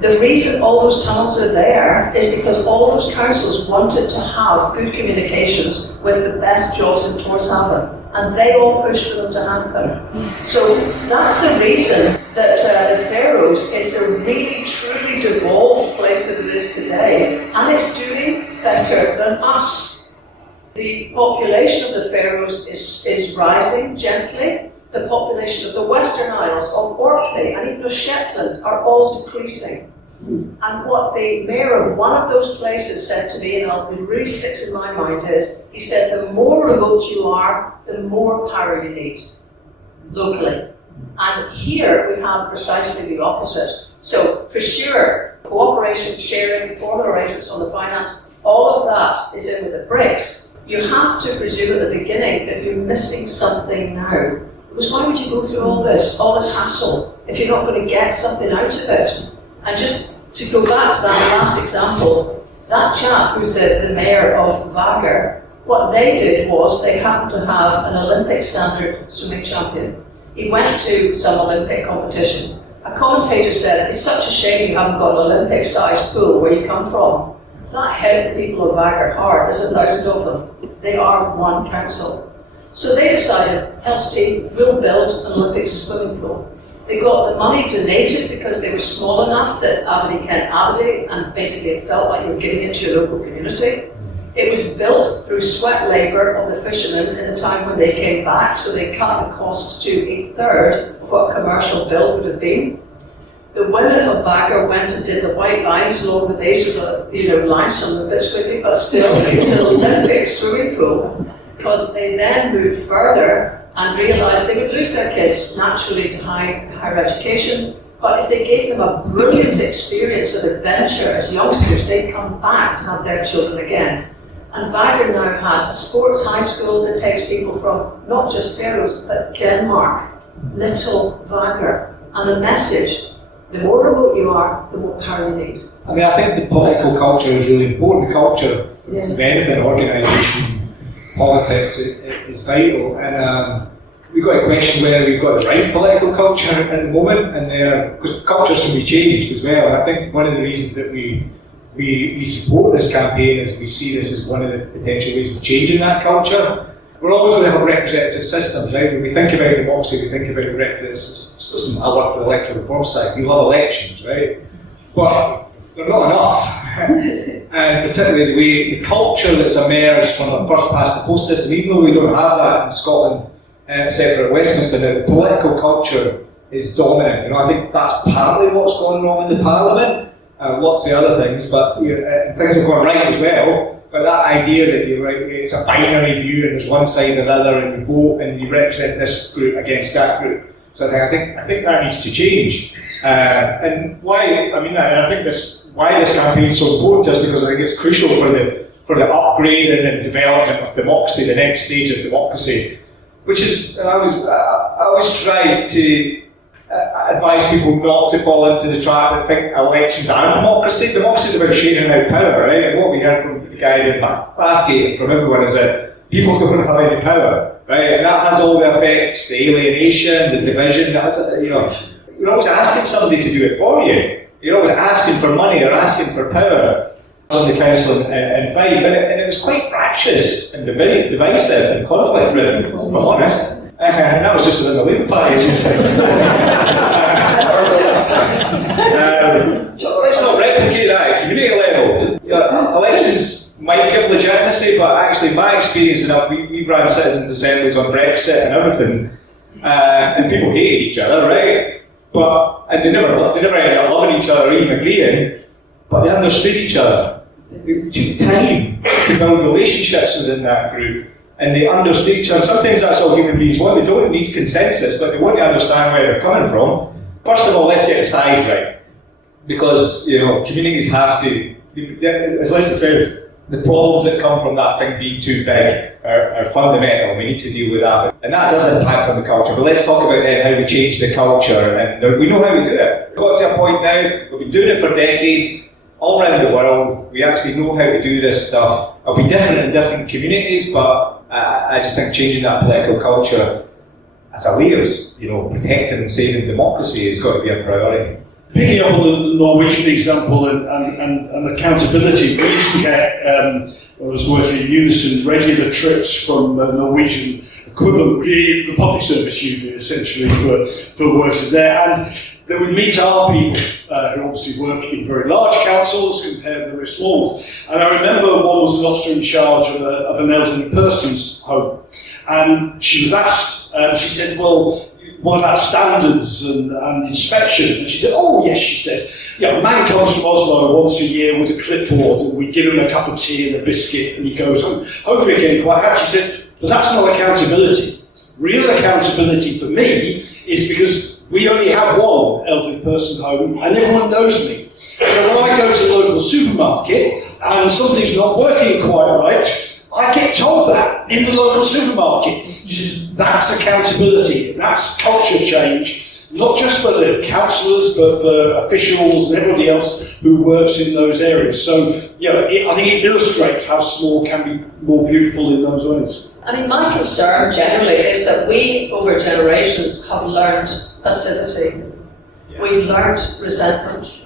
The reason all those tunnels are there is because all those councils wanted to have good communications with the best jobs in Tórshavn, and they all pushed for them to happen. So that's the reason that the Faroes is the really truly devolved place that it is today, and it's doing better than us. The population of the Faroes is rising gently. The population of the Western Isles, of Orkney, and even of Shetland are all decreasing. And what the mayor of one of those places said to me, and it really sticks in my mind, is he said, the more remote you are, the more power you need locally. And here we have precisely the opposite. So for sure, cooperation, sharing, formal arrangements on the finance, all of that is in with the bricks. You have to presume at the beginning that you're missing something now. Because why would you go through all this hassle, if you're not going to get something out of it? And just to go back to that last example, that chap who's the mayor of Vagar, what they did was they happened to have an Olympic standard swimming champion. He went to some Olympic competition. A commentator said, it's such a shame you haven't got an Olympic-sized pool where you come from. That hit the people of Vagar hard. There's 1,000 of them. They are one council. So they decided, Hell's Teeth, we'll build an Olympic swimming pool. They got the money donated because they were small enough that Aberdeen Kent Aberdeen, and basically it felt like you were giving into your local community. It was built through sweat labour of the fishermen in the time when they came back, so they cut the costs to a third of what a commercial build would have been. The women of Vagar went and did the white lines along the base of the lines, on a bit squiggly, but still, it's an Olympic swimming pool, because they then moved further and realised they would lose their kids naturally to higher education, but if they gave them a brilliant experience of adventure as youngsters, they'd come back to have their children again. And Vagar now has a sports high school that takes people from not just Faroes, but Denmark, little Vagar. And the message, the more remote you are, the more power you need. I mean, I think the political culture is really important. The culture of anything, organisation, politics is vital. And we've got to question whether we've got the right political culture at the moment, and because cultures can be changed as well. And I think one of the reasons that we support this campaign is we see this as one of the potential ways of changing that culture. We're always going to have representative systems, right? When we think about democracy, we think about the representative system. I work for the Electoral Reform Society. We love elections, right? But they're not enough. And particularly the culture that's emerged from the first past the post system, even though we don't have that in Scotland, except for Westminster, now the political culture is dominant. I think that's partly what's going wrong in the Parliament. Lots of other things, but things have gone right as well. But that idea that it's a binary view and there's one side or the other, and you vote and you represent this group against that group. So I think that needs to change. And why? I mean, I think why this campaign is so important is because I think it's crucial for the upgrade and the development of democracy, the next stage of democracy, which is I always try to advise people not to fall into the trap and think elections are democracy. Democracy is about sharing out power, right? And what we heard from the guy in Bathgate and from everyone is that people don't have any power, right? And that has all the effects, the alienation, the division. You're always asking somebody to do it for you. You're always asking for money or asking for power on the council in Fife, and it was quite fractious and divisive and conflict-ridden, if I'm honest. And that was just within the Labour Party, as you say. Let's not replicate that at community level. Elections might give legitimacy, but actually, my experience enough, we've run citizens' assemblies on Brexit and everything, and people hated each other, right? And they never ended up loving each other or even agreeing, but they understood each other. It took time to build relationships within that group. And they understood each other. Sometimes that's all human beings want. They don't need consensus, but they want to understand where they're coming from. First of all, let's get the size right. Because, communities have to, as Lesley says, the problems that come from that thing being too big are fundamental. We need to deal with that. And that does impact on the culture. But let's talk about then how we change the culture. And we know how we do it. We've got to a point now, we've been doing it for decades, all around the world. We actually know how to do this stuff. It'll be different in different communities, but I just think changing that political culture as a way of, protecting and saving democracy has got to be a priority. Picking up on the Norwegian example and accountability, we used to get, I was working at Unison, regular trips from the Norwegian equivalent, the public service union essentially for workers there, and they would meet our people who obviously work in very large councils compared to very small ones. And I remember one was an officer in charge of an elderly person's home, and she was asked, she said, well, what about standards and inspection? And she said, oh yes, she says, a man comes from Oslo once a year with a clipboard and we give him a cup of tea and a biscuit and he goes home. Hopefully again quite happy. She said, but that's not accountability. Real accountability for me is because we only have one elderly person home and everyone knows me. So when I go to the local supermarket and something's not working quite right, I get told that in the local supermarket. That's accountability, that's culture change, not just for the councillors, but for officials and everybody else who works in those areas. So, I think it illustrates how small can be more beautiful in those ways. I mean, my concern generally is that we, over generations, have learned passivity. We've learned resentment.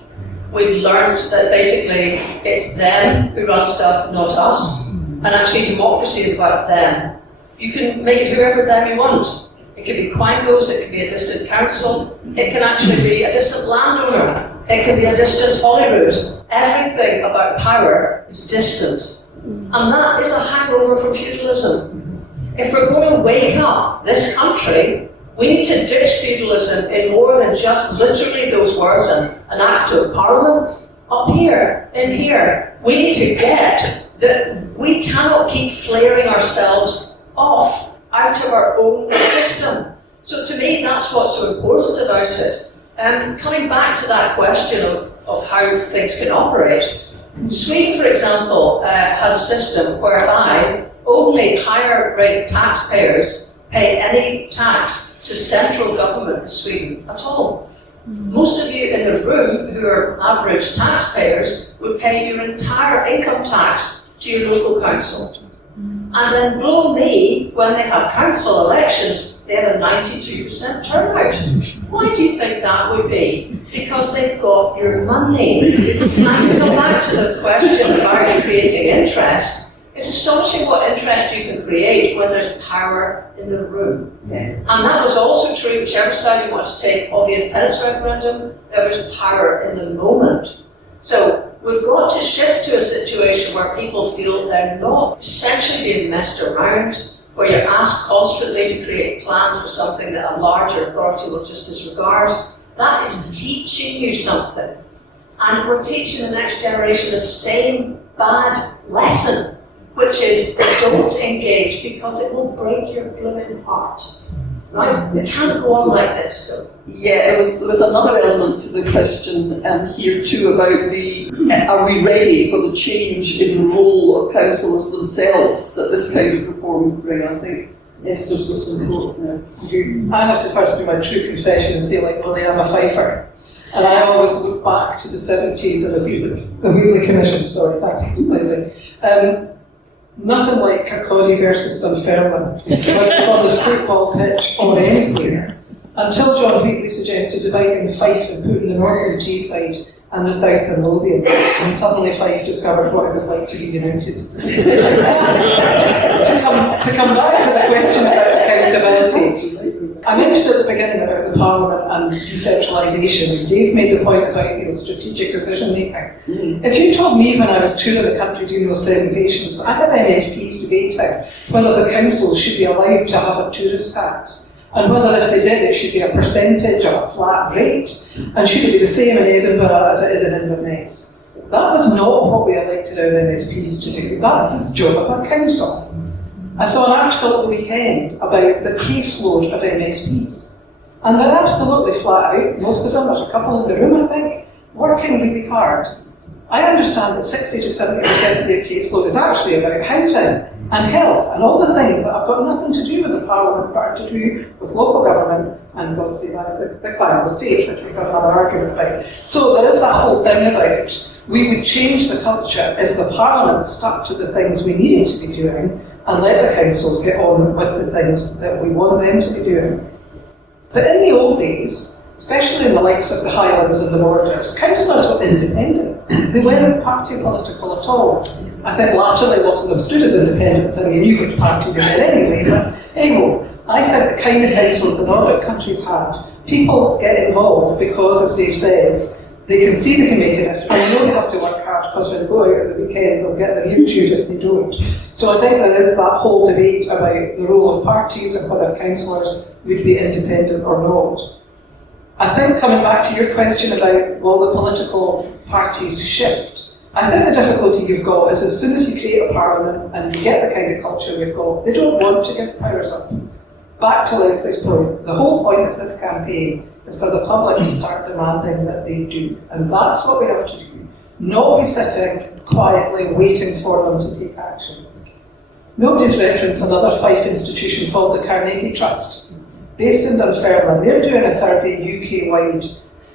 We've learned that basically it's them who run stuff, not us. And actually democracy is about them. You can make it whoever them you want. It can be quangos, it can be a distant council, it can actually be a distant landowner, it can be a distant Holyrood. Everything about power is distant. And that is a hangover from feudalism. If we're going to wake up this country, we need to ditch feudalism in more than just literally those words and an act of parliament. Up here, in here, we need to get that we cannot keep flaring ourselves off out of our own system. So to me, that's what's so important about it. Coming back to that question of how things can operate, Sweden, for example, has a system whereby only higher rate taxpayers pay any tax to central government in Sweden at all. Most of you in the room who are average taxpayers would pay your entire income tax to your local council. And then blow me, when they have council elections, they have a 92% turnout. Why do you think that would be? Because they've got your money. And to come back to the question about creating interest, it's astonishing what interest you can create when there's power in the room. And that was also true, whichever side you want to take, of the independence referendum, there was power in the moment. So we've got to shift to a situation where people feel they're not essentially being messed around, where you're asked constantly to create plans for something that a larger authority will just disregard. That is teaching you something. And we're teaching the next generation the same bad lesson, which is don't engage because it will break your blooming heart. Right? It can't go on like this. So. Yeah, there was another element to the question here too about are we ready for the change in role of councillors themselves that this kind of reform would bring? I think Esther's got some thoughts now. I have to first do my true confession and say, like Willie, I'm a fifer. And I always look back to the 70s and the Wheatley Commission, sorry, thank you, Lesley. Nothing like Kirkcaldy versus Dunfermline, whether it's on the football pitch or anywhere, until John Wheatley suggested dividing Fife and putting the northern Teesside and the south in Lothian, and suddenly Fife discovered what it was like to be united. to come back to the question about accountability, I mentioned at the beginning about the Parliament and decentralisation, and Dave made the point about strategic decision making. If you told me when I was touring the country doing those presentations, I had MSPs debating whether the council should be allowed to have a tourist tax, and whether if they did it should be a percentage or a flat rate, and should it be the same in Edinburgh as it is in Inverness. That was not what we elected our MSPs to do. That's the job of a council. I saw an article at the weekend about the caseload of MSPs, and they're absolutely flat out, most of them, there's a couple in the room I think, working really hard. I understand that 60 to 70% of their caseload is actually about housing and health and all the things that have got nothing to do with the Parliament but to do with local government and obviously the big bang of the state, which we've got another argument about. So there is that whole thing about we would change the culture if the Parliament stuck to the things we needed to be doing and let the councils get on with the things that we want them to be doing. But in the old days, especially in the likes of the Highlands and the Borders, councillors were independent. They weren't party political at all. I think latterly lots of them stood as independents and they knew which party they were in anyway, but anyway, I think the kind of councils the Nordic countries have, people get involved because, as Dave says, they can see they can make a difference. And they know they have to work hard because when they go out at the weekend, they'll get their YouTube if they don't. So I think there is that whole debate about the role of parties and whether councillors would be independent or not. I think coming back to your question about will the political parties shift, I think the difficulty you've got is as soon as you create a parliament and you get the kind of culture we've got, they don't want to give powers up. Back to Lesley's point, the whole point of this campaign is for the public to start demanding that they do. And that's what we have to do. Not be sitting quietly waiting for them to take action. Nobody's referenced another Fife institution called the Carnegie Trust. Based in Dunfermline, they're doing a survey UK-wide,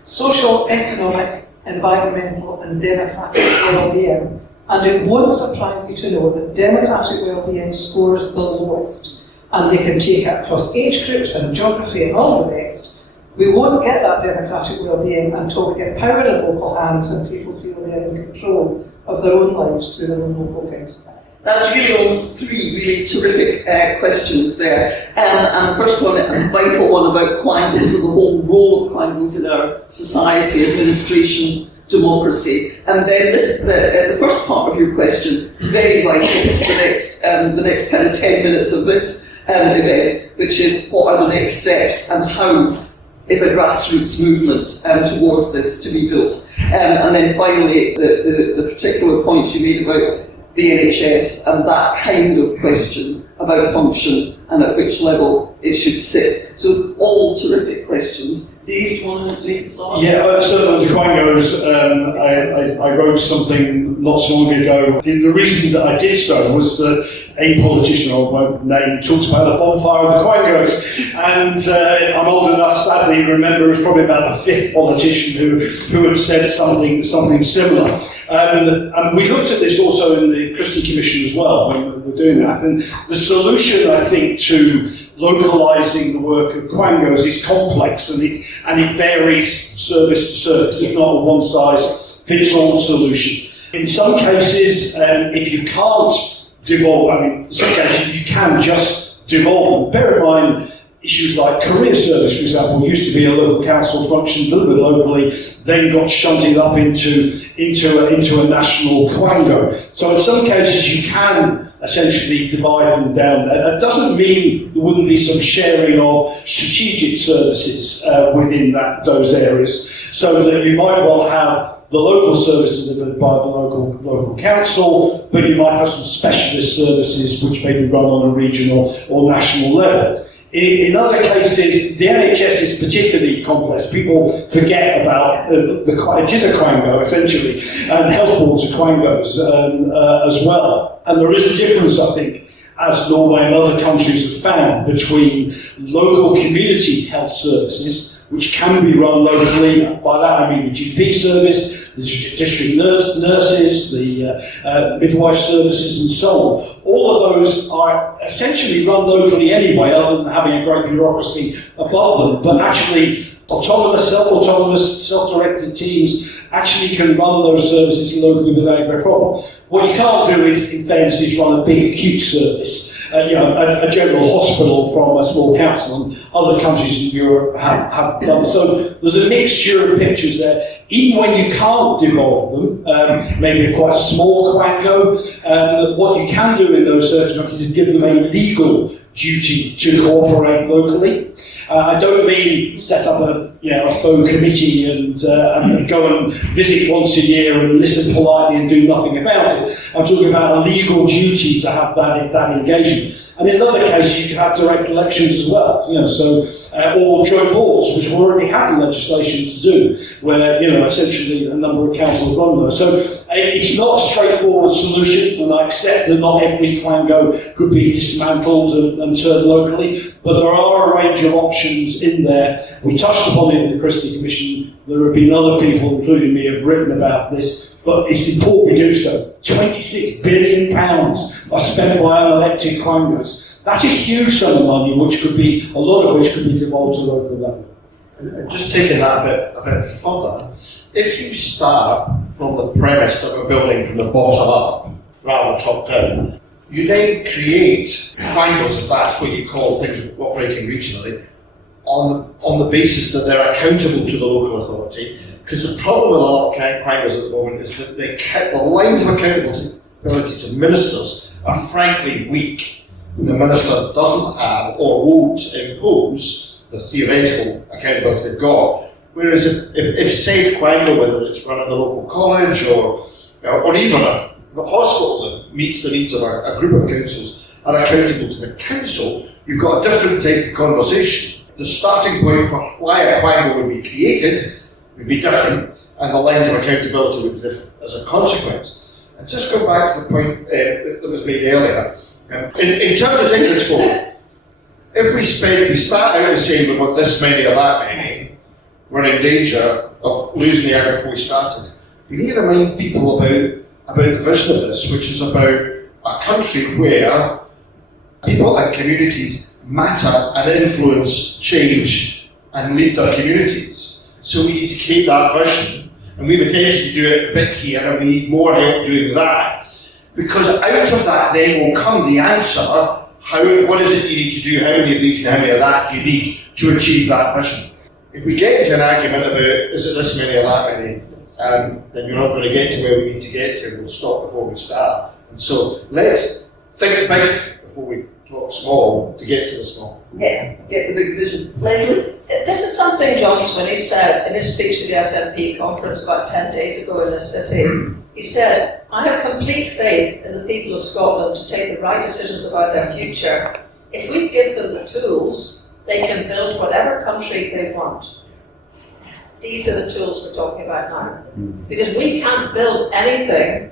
social, economic, environmental and democratic well-being. And it won't surprise you to know that democratic well-being scores the lowest. And they can take it across age groups and geography and all the rest. We won't get that democratic well-being until we get power in local hands and people feel they're in control of their own lives through their own local council. That's really almost three really terrific questions there. And the first one, a vital one about quangos and the whole role of quangos in our society, administration, democracy. And then the first part of your question, very vital to the next kind of 10 minutes of this event, which is what are the next steps and how is a grassroots movement towards this to be built. And then finally, the particular points you made about the NHS and that kind of question about function and at which level it should sit. So all terrific questions. Dave, do you want to make a start? Yeah, so on the quangos, I wrote something not so long ago. The reason that I did so was that a politician, I won't name, talked about the bonfire of the quangos. And I'm old enough, sadly, to remember it was probably about the fifth politician who had said something similar. And we looked at this also in the Christie Commission as well when we were doing that. And the solution, I think, to localising the work of quangos is complex and it varies service to service. It's not a one-size-fits-all solution. In some cases, if you can't devolve, in some cases you can just devolve. Bear in mind, issues like career service, for example, used to be a local council function delivered locally, then got shunted up into a national quango. So in some cases you can essentially divide them down there. That doesn't mean there wouldn't be some sharing of strategic services within those areas, so that you might well have the local service delivered by the local council, but you might have some specialist services which may be run on a regional or national level. In other cases, the NHS is particularly complex. People forget about it is a quango, essentially, and health boards are quangos as well. And there is a difference, I think, as Norway and other countries have found, between local community health services, which can be run locally. By that I mean the GP service, the district nurses, the midwife services and so on. All of those are essentially run locally anyway, other than having a great bureaucracy above them, but actually autonomous, self-autonomous, self-directed teams actually can run those services locally without a great problem. What you can't do is, in fairness, is run a big acute service, a general hospital from a small council, and other countries in Europe have done. So there's a mixture of pictures there. Even when you can't devolve them, maybe a quite small quango, what you can do in those circumstances is give them a legal duty to cooperate locally. I don't mean set up a faux committee and go and visit once a year and listen politely and do nothing about it. I'm talking about a legal duty to have that engagement. And in other cases, you can have direct elections as well. Or joint boards, which we already have legislation to do, where essentially a number of councils run those. So it's not a straightforward solution, and I accept that not every quango could be dismantled and turned locally, but there are a range of options in there. We touched upon it in the Christie Commission. There have been other people, including me, have written about this, but it's important we do so. £26 billion are spent by unelected quangos. That's a huge sum of money, a lot of which could be devolved to local level. And just taking that a bit further, if you start from the premise that we're building from the bottom up, rather than top down, you then create quangos, if that's what you call things operating regionally, on the basis that they're accountable to the local authority. Because the problem with a lot of quangos at the moment is that the lines of accountability to ministers are frankly weak. The minister doesn't have or won't impose the theoretical accountability they've got. Whereas if said quango, whether it's run at the local college or even a hospital that meets the needs of a group of councils, are accountable to the council, you've got a different type of conversation. The starting point for why a quango would be created would be different, and the lines of accountability would be different as a consequence. And just go back to the point that was made earlier. In terms of taking this forward, if we start out saying we've got this many or that many, we're in danger of losing the out before we started. We need to remind people about the vision of this, which is about a country where people and communities matter and influence change and lead their communities. So we need to keep that vision, and we've attempted to do it a bit here, and we need more help doing that. Because out of that then will come the answer, what is it you need to do, how many of these and how many of that do you need to achieve that vision. If we get into an argument about, is it this many or that many, then you're not going to get to where we need to get to. We'll stop before we start. And so let's think big before we talk small to get to the small. Yeah, get the big vision. Lesley? This is something John Swinney said in his speech to the SNP conference about 10 days ago in this city. He said, I have complete faith in the people of Scotland to take the right decisions about their future. If we give them the tools, they can build whatever country they want. These are the tools we're talking about now. Because we can't build anything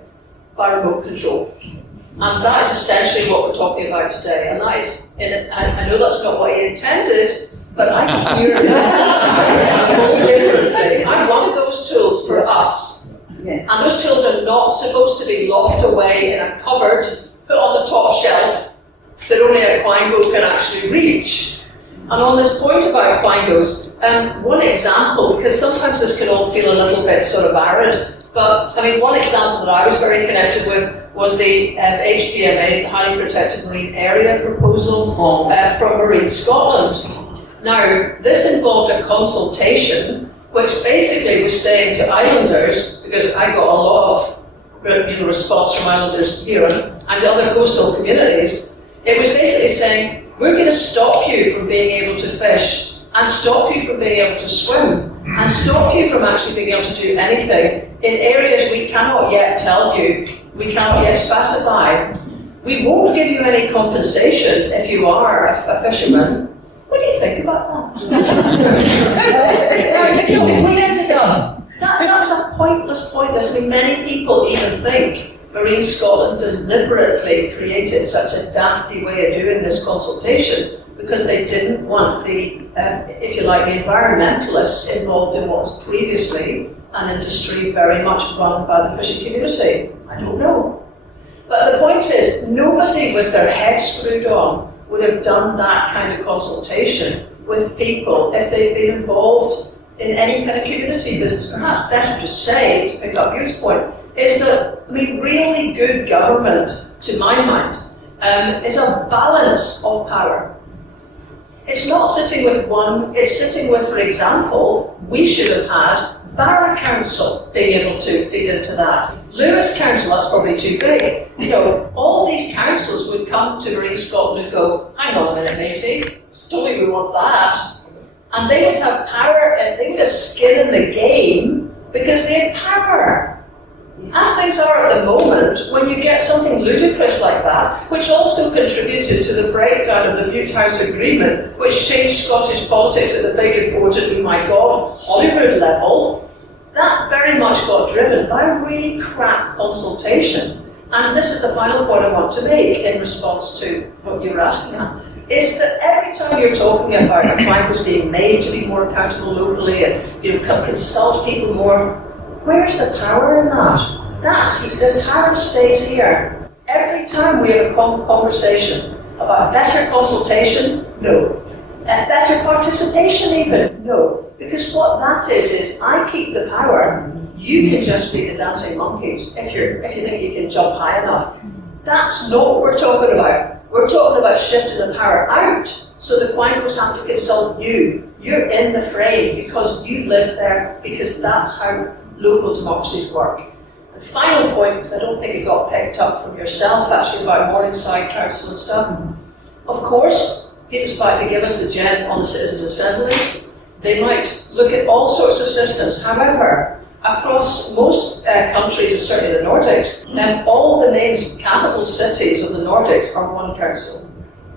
by remote control. And that is essentially what we're talking about today. And that is, I know that's not what he intended, but I hear a whole different thing. I want those tools for us. Yeah. And those tools are not supposed to be locked away in a cupboard, put on the top shelf, that only a quango can actually reach. And on this point about quangos, one example, because sometimes this can all feel a little bit sort of arid, but I mean, one example that I was very connected with was the HPMAs, the Highly Protected Marine Area proposals from Marine Scotland. Now, this involved a consultation which basically was saying to islanders, because I got a lot of response from islanders here and other coastal communities, it was basically saying, we're going to stop you from being able to fish, and stop you from being able to swim, and stop you from actually being able to do anything in areas we cannot yet tell you, we cannot yet specify. We won't give you any compensation if you are a fisherman. What do you think about that? We ended up, that was a pointless. I mean, many people even think Marine Scotland deliberately created such a dafty way of doing this consultation because they didn't want the, if you like, the environmentalists involved in what was previously an industry very much run by the fishing community. I don't know. But the point is, nobody with their head screwed on would have done that kind of consultation with people if they'd been involved in any kind of community business. Perhaps better to say, to pick up Ewan's point, is that, I mean, really good government, to my mind, is a balance of power. It's not sitting with one, it's sitting with, for example, we should have had Barra Council being able to feed into that. Lewis Council, that's probably too big. You know, all these councils would come to Marine Scotland and go, hang on a minute, matey, don't think we want that. And they would have power, and they would have skin in the game because they had power. As things are at the moment, when you get something ludicrous like that, which also contributed to the breakdown of the Butte House Agreement, which changed Scottish politics at the big, important, oh my God, Hollywood level, that very much got driven by a really crap consultation. And this is the final point I want to make in response to what you were asking at, is that every time you're talking about a plan was being made to be more accountable locally and consult people more, where's the power in that? The power stays here. Every time we have a conversation about better consultation, no. Better participation even, no. Because what that is I keep the power, you can just be the dancing monkeys if you think you can jump high enough. That's not what we're talking about. We're talking about shifting the power out so the quangos have to consult you. You're in the frame because you live there, because that's how local democracies work. The final point, because I don't think it got picked up from yourself actually about Morningside Council and stuff. Of course, people's about to give us the gen on the citizens' assemblies. They might look at all sorts of systems. However, across most countries, and certainly the Nordics, all the main capital cities of the Nordics are one council.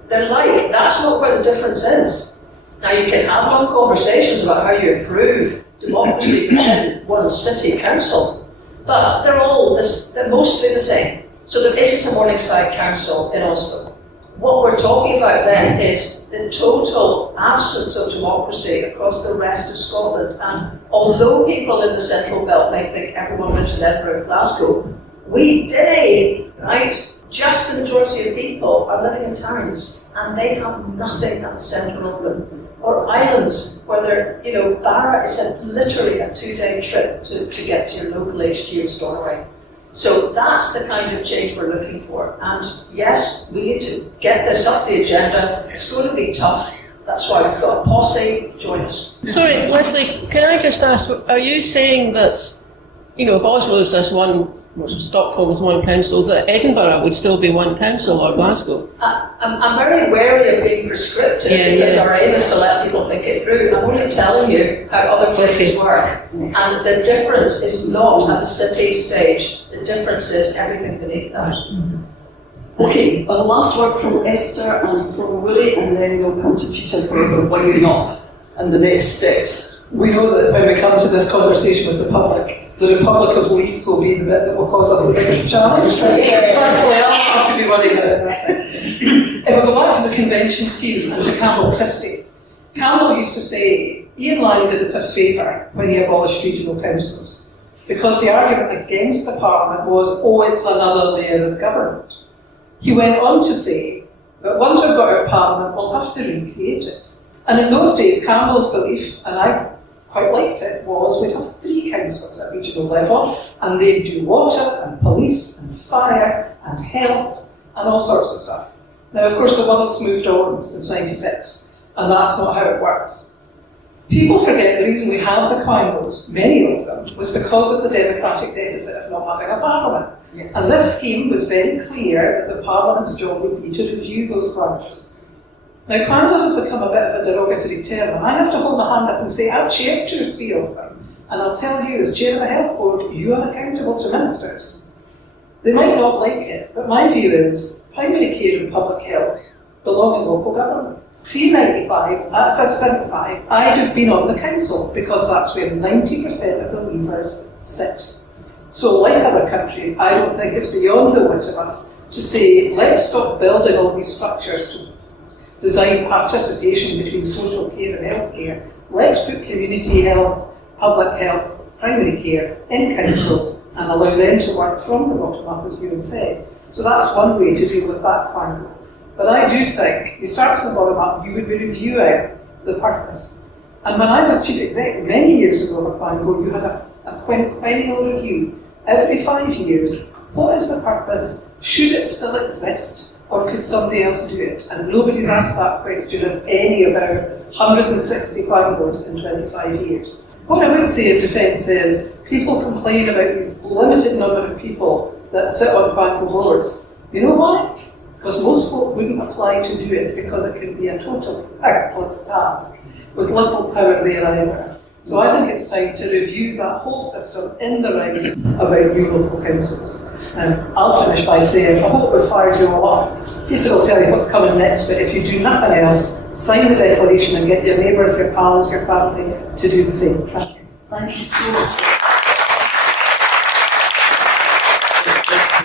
They're like, that's not where the difference is. Now you can have long conversations about how you improve democracy in one city council, but they're mostly the same. So there isn't a Morningside Council in Oslo. What we're talking about then is the total absence of democracy across the rest of Scotland. And although people in the Central Belt may think everyone lives in Edinburgh and Glasgow, we today, right, just the majority of people are living in towns and they have nothing at the centre of them. Or islands where they're, Barra is literally a 2-day trip to get to your local HQ in Stornoway. So that's the kind of change we're looking for. And yes, we need to get this up the agenda. It's going to be tough. That's why we've got a posse. Join us. Sorry, Lesley, can I just ask, are you saying that, you know, if Oslo's just one, Stockholm's one council, that Edinburgh would still be one council, or Glasgow? I'm very wary of being prescriptive because our aim is to let people think it through. I'm only telling you how other places work. And the difference is not at the city stage. The difference is everything beneath that. Okay, a last word from Esther and from Willie, and then we'll come to Peter for the winding up and the next steps. We know that when we come to this conversation with the public, the Republic of Leith will be the bit that will cause us the biggest challenge. Right? Personally, I'll have to be worried about it. If we go back to the convention scheme and to Campbell Christie, Campbell used to say, Ian Lang did us a favour when he abolished regional councils, because the argument against the Parliament was, oh, it's another layer of government. He went on to say that once we've got our Parliament, we'll have to recreate it. And in those days, Campbell's belief, and I quite liked it, was we'd have 3 councils at regional level, and they'd do water and police and fire and health and all sorts of stuff. Now, of course, the world's moved on since '96, and that's not how it works. People forget the reason we have the quangos, many of them, was because of the democratic deficit of not having a Parliament. And this scheme was very clear that the Parliament's job would be to review those quangos. Now, quangos has become a bit of a derogatory term, and I have to hold my hand up and say I've chaired 2 or 3 of them, and I'll tell you, as chair of the health board, you are accountable to ministers. They might not like it, but my view is primary care and public health belong in local government. Pre-95, at 75, I'd have been on the council because that's where 90% of the leavers sit. So like other countries, I don't think it's beyond the wit of us to say, let's stop building all these structures to design participation between social care and health care. Let's put community health, public health, primary care in councils and allow them to work from the bottom up, as Ewan says. So that's one way to deal with that quangle. But I do think, you start from the bottom up, you would be reviewing the purpose. And when I was chief executive many years ago of a quangle, you had a quinquennial review. Every 5 years, what is the purpose? Should it still exist? Or could somebody else do it? And nobody's asked that question of any of our 160 quangos in 25 years. What I would say in defence is, people complain about these limited number of people that sit on quango boards. You know why? Because most folk wouldn't apply to do it because it can be a total thankless task with little power there either. So I think it's time to review that whole system in the round about new local councils. I'll finish by saying, I hope we've fired you all up. Peter will tell you what's coming next, but if you do nothing else, sign the declaration and get your neighbours, your pals, your family to do the same. Thank you. Thank you so much.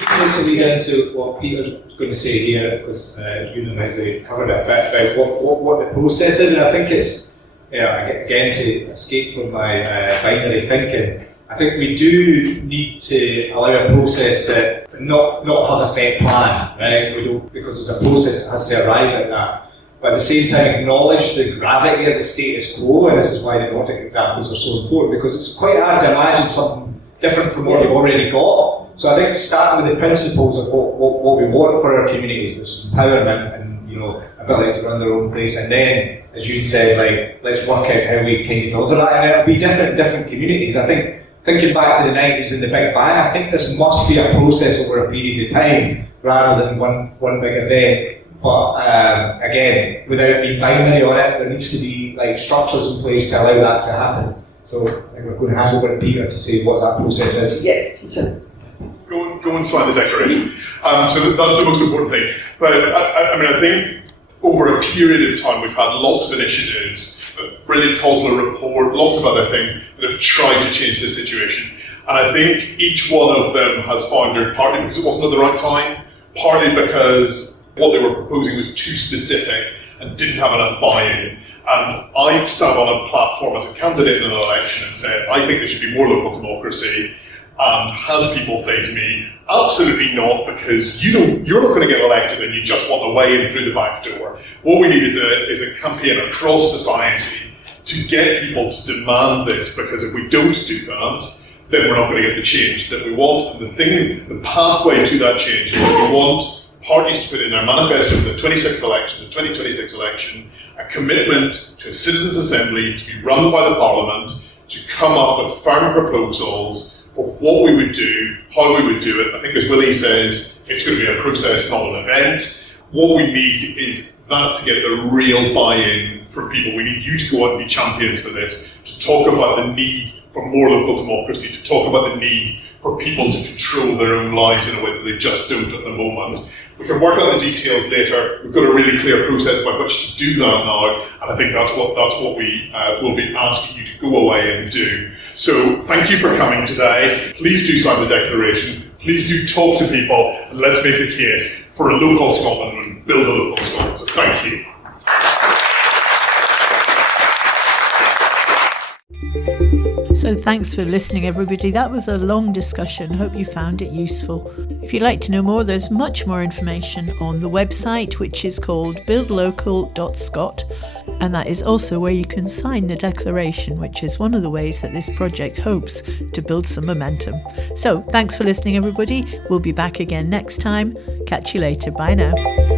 I need to lead into what Peter's going to say here, because you and Lesley covered it a bit about what the process is, and I think it's, again, to escape from my binary thinking, I think we do need to allow a process that not have a set plan, right? We don't, because there's a process that has to arrive at that. But at the same time, acknowledge the gravity of the status quo, and this is why the Nordic examples are so important, because it's quite hard to imagine something different from what we've already got. So I think starting with the principles of what we want for our communities, which is empowerment and ability to run their own place, and then, as you said, like, let's work out how we kind of deliver that, and it'll be different in different communities. I think, thinking back to the 90s and the Big Bang, I think this must be a process over a period of time, rather than one big event. But again, without being binary on it, there needs to be like structures in place to allow that to happen. So I think we're going to hand over to Peter to say what that process is. Yeah, Peter. Go and sign the declaration. So that's the most important thing. But I think over a period of time, we've had lots of initiatives, a brilliant COSLA report, lots of other things that have tried to change the situation. And I think each one of them has foundered, partly because it wasn't at the right time, partly because what they were proposing was too specific and didn't have enough buy-in. And I've sat on a platform as a candidate in an election and said, I think there should be more local democracy, and had people say to me, absolutely not, because you're not going to get elected and you just want a way in through the back door. What we need is a campaign across society to get people to demand this, because if we don't do that, then we're not going to get the change that we want. And the pathway to that change is that we want parties to put in their manifesto for the 2026 election, a commitment to a citizens' assembly to be run by the Parliament to come up with firm proposals for what we would do, how we would do it. I think, as Willie says, it's going to be a process, not an event. What we need is that to get the real buy-in from people. We need you to go out and be champions for this, to talk about the need for more local democracy, to talk about the need for people to control their own lives in a way that they just don't at the moment. We can work out the details later. We've got a really clear process by which to do that now, and I think that's what we will be asking you to go away and do. So thank you for coming today. Please do sign the declaration. Please do talk to people, and let's make the case for a local Scotland and build a local Scotland. So thank you. So thanks for listening, everybody. That was a long discussion. Hope you found it useful. If you'd like to know more, there's much more information on the website, which is called buildlocal.scot, and that is also where you can sign the declaration, which is one of the ways that this project hopes to build some momentum. So thanks for listening, everybody. We'll be back again next time. Catch you later. Bye now.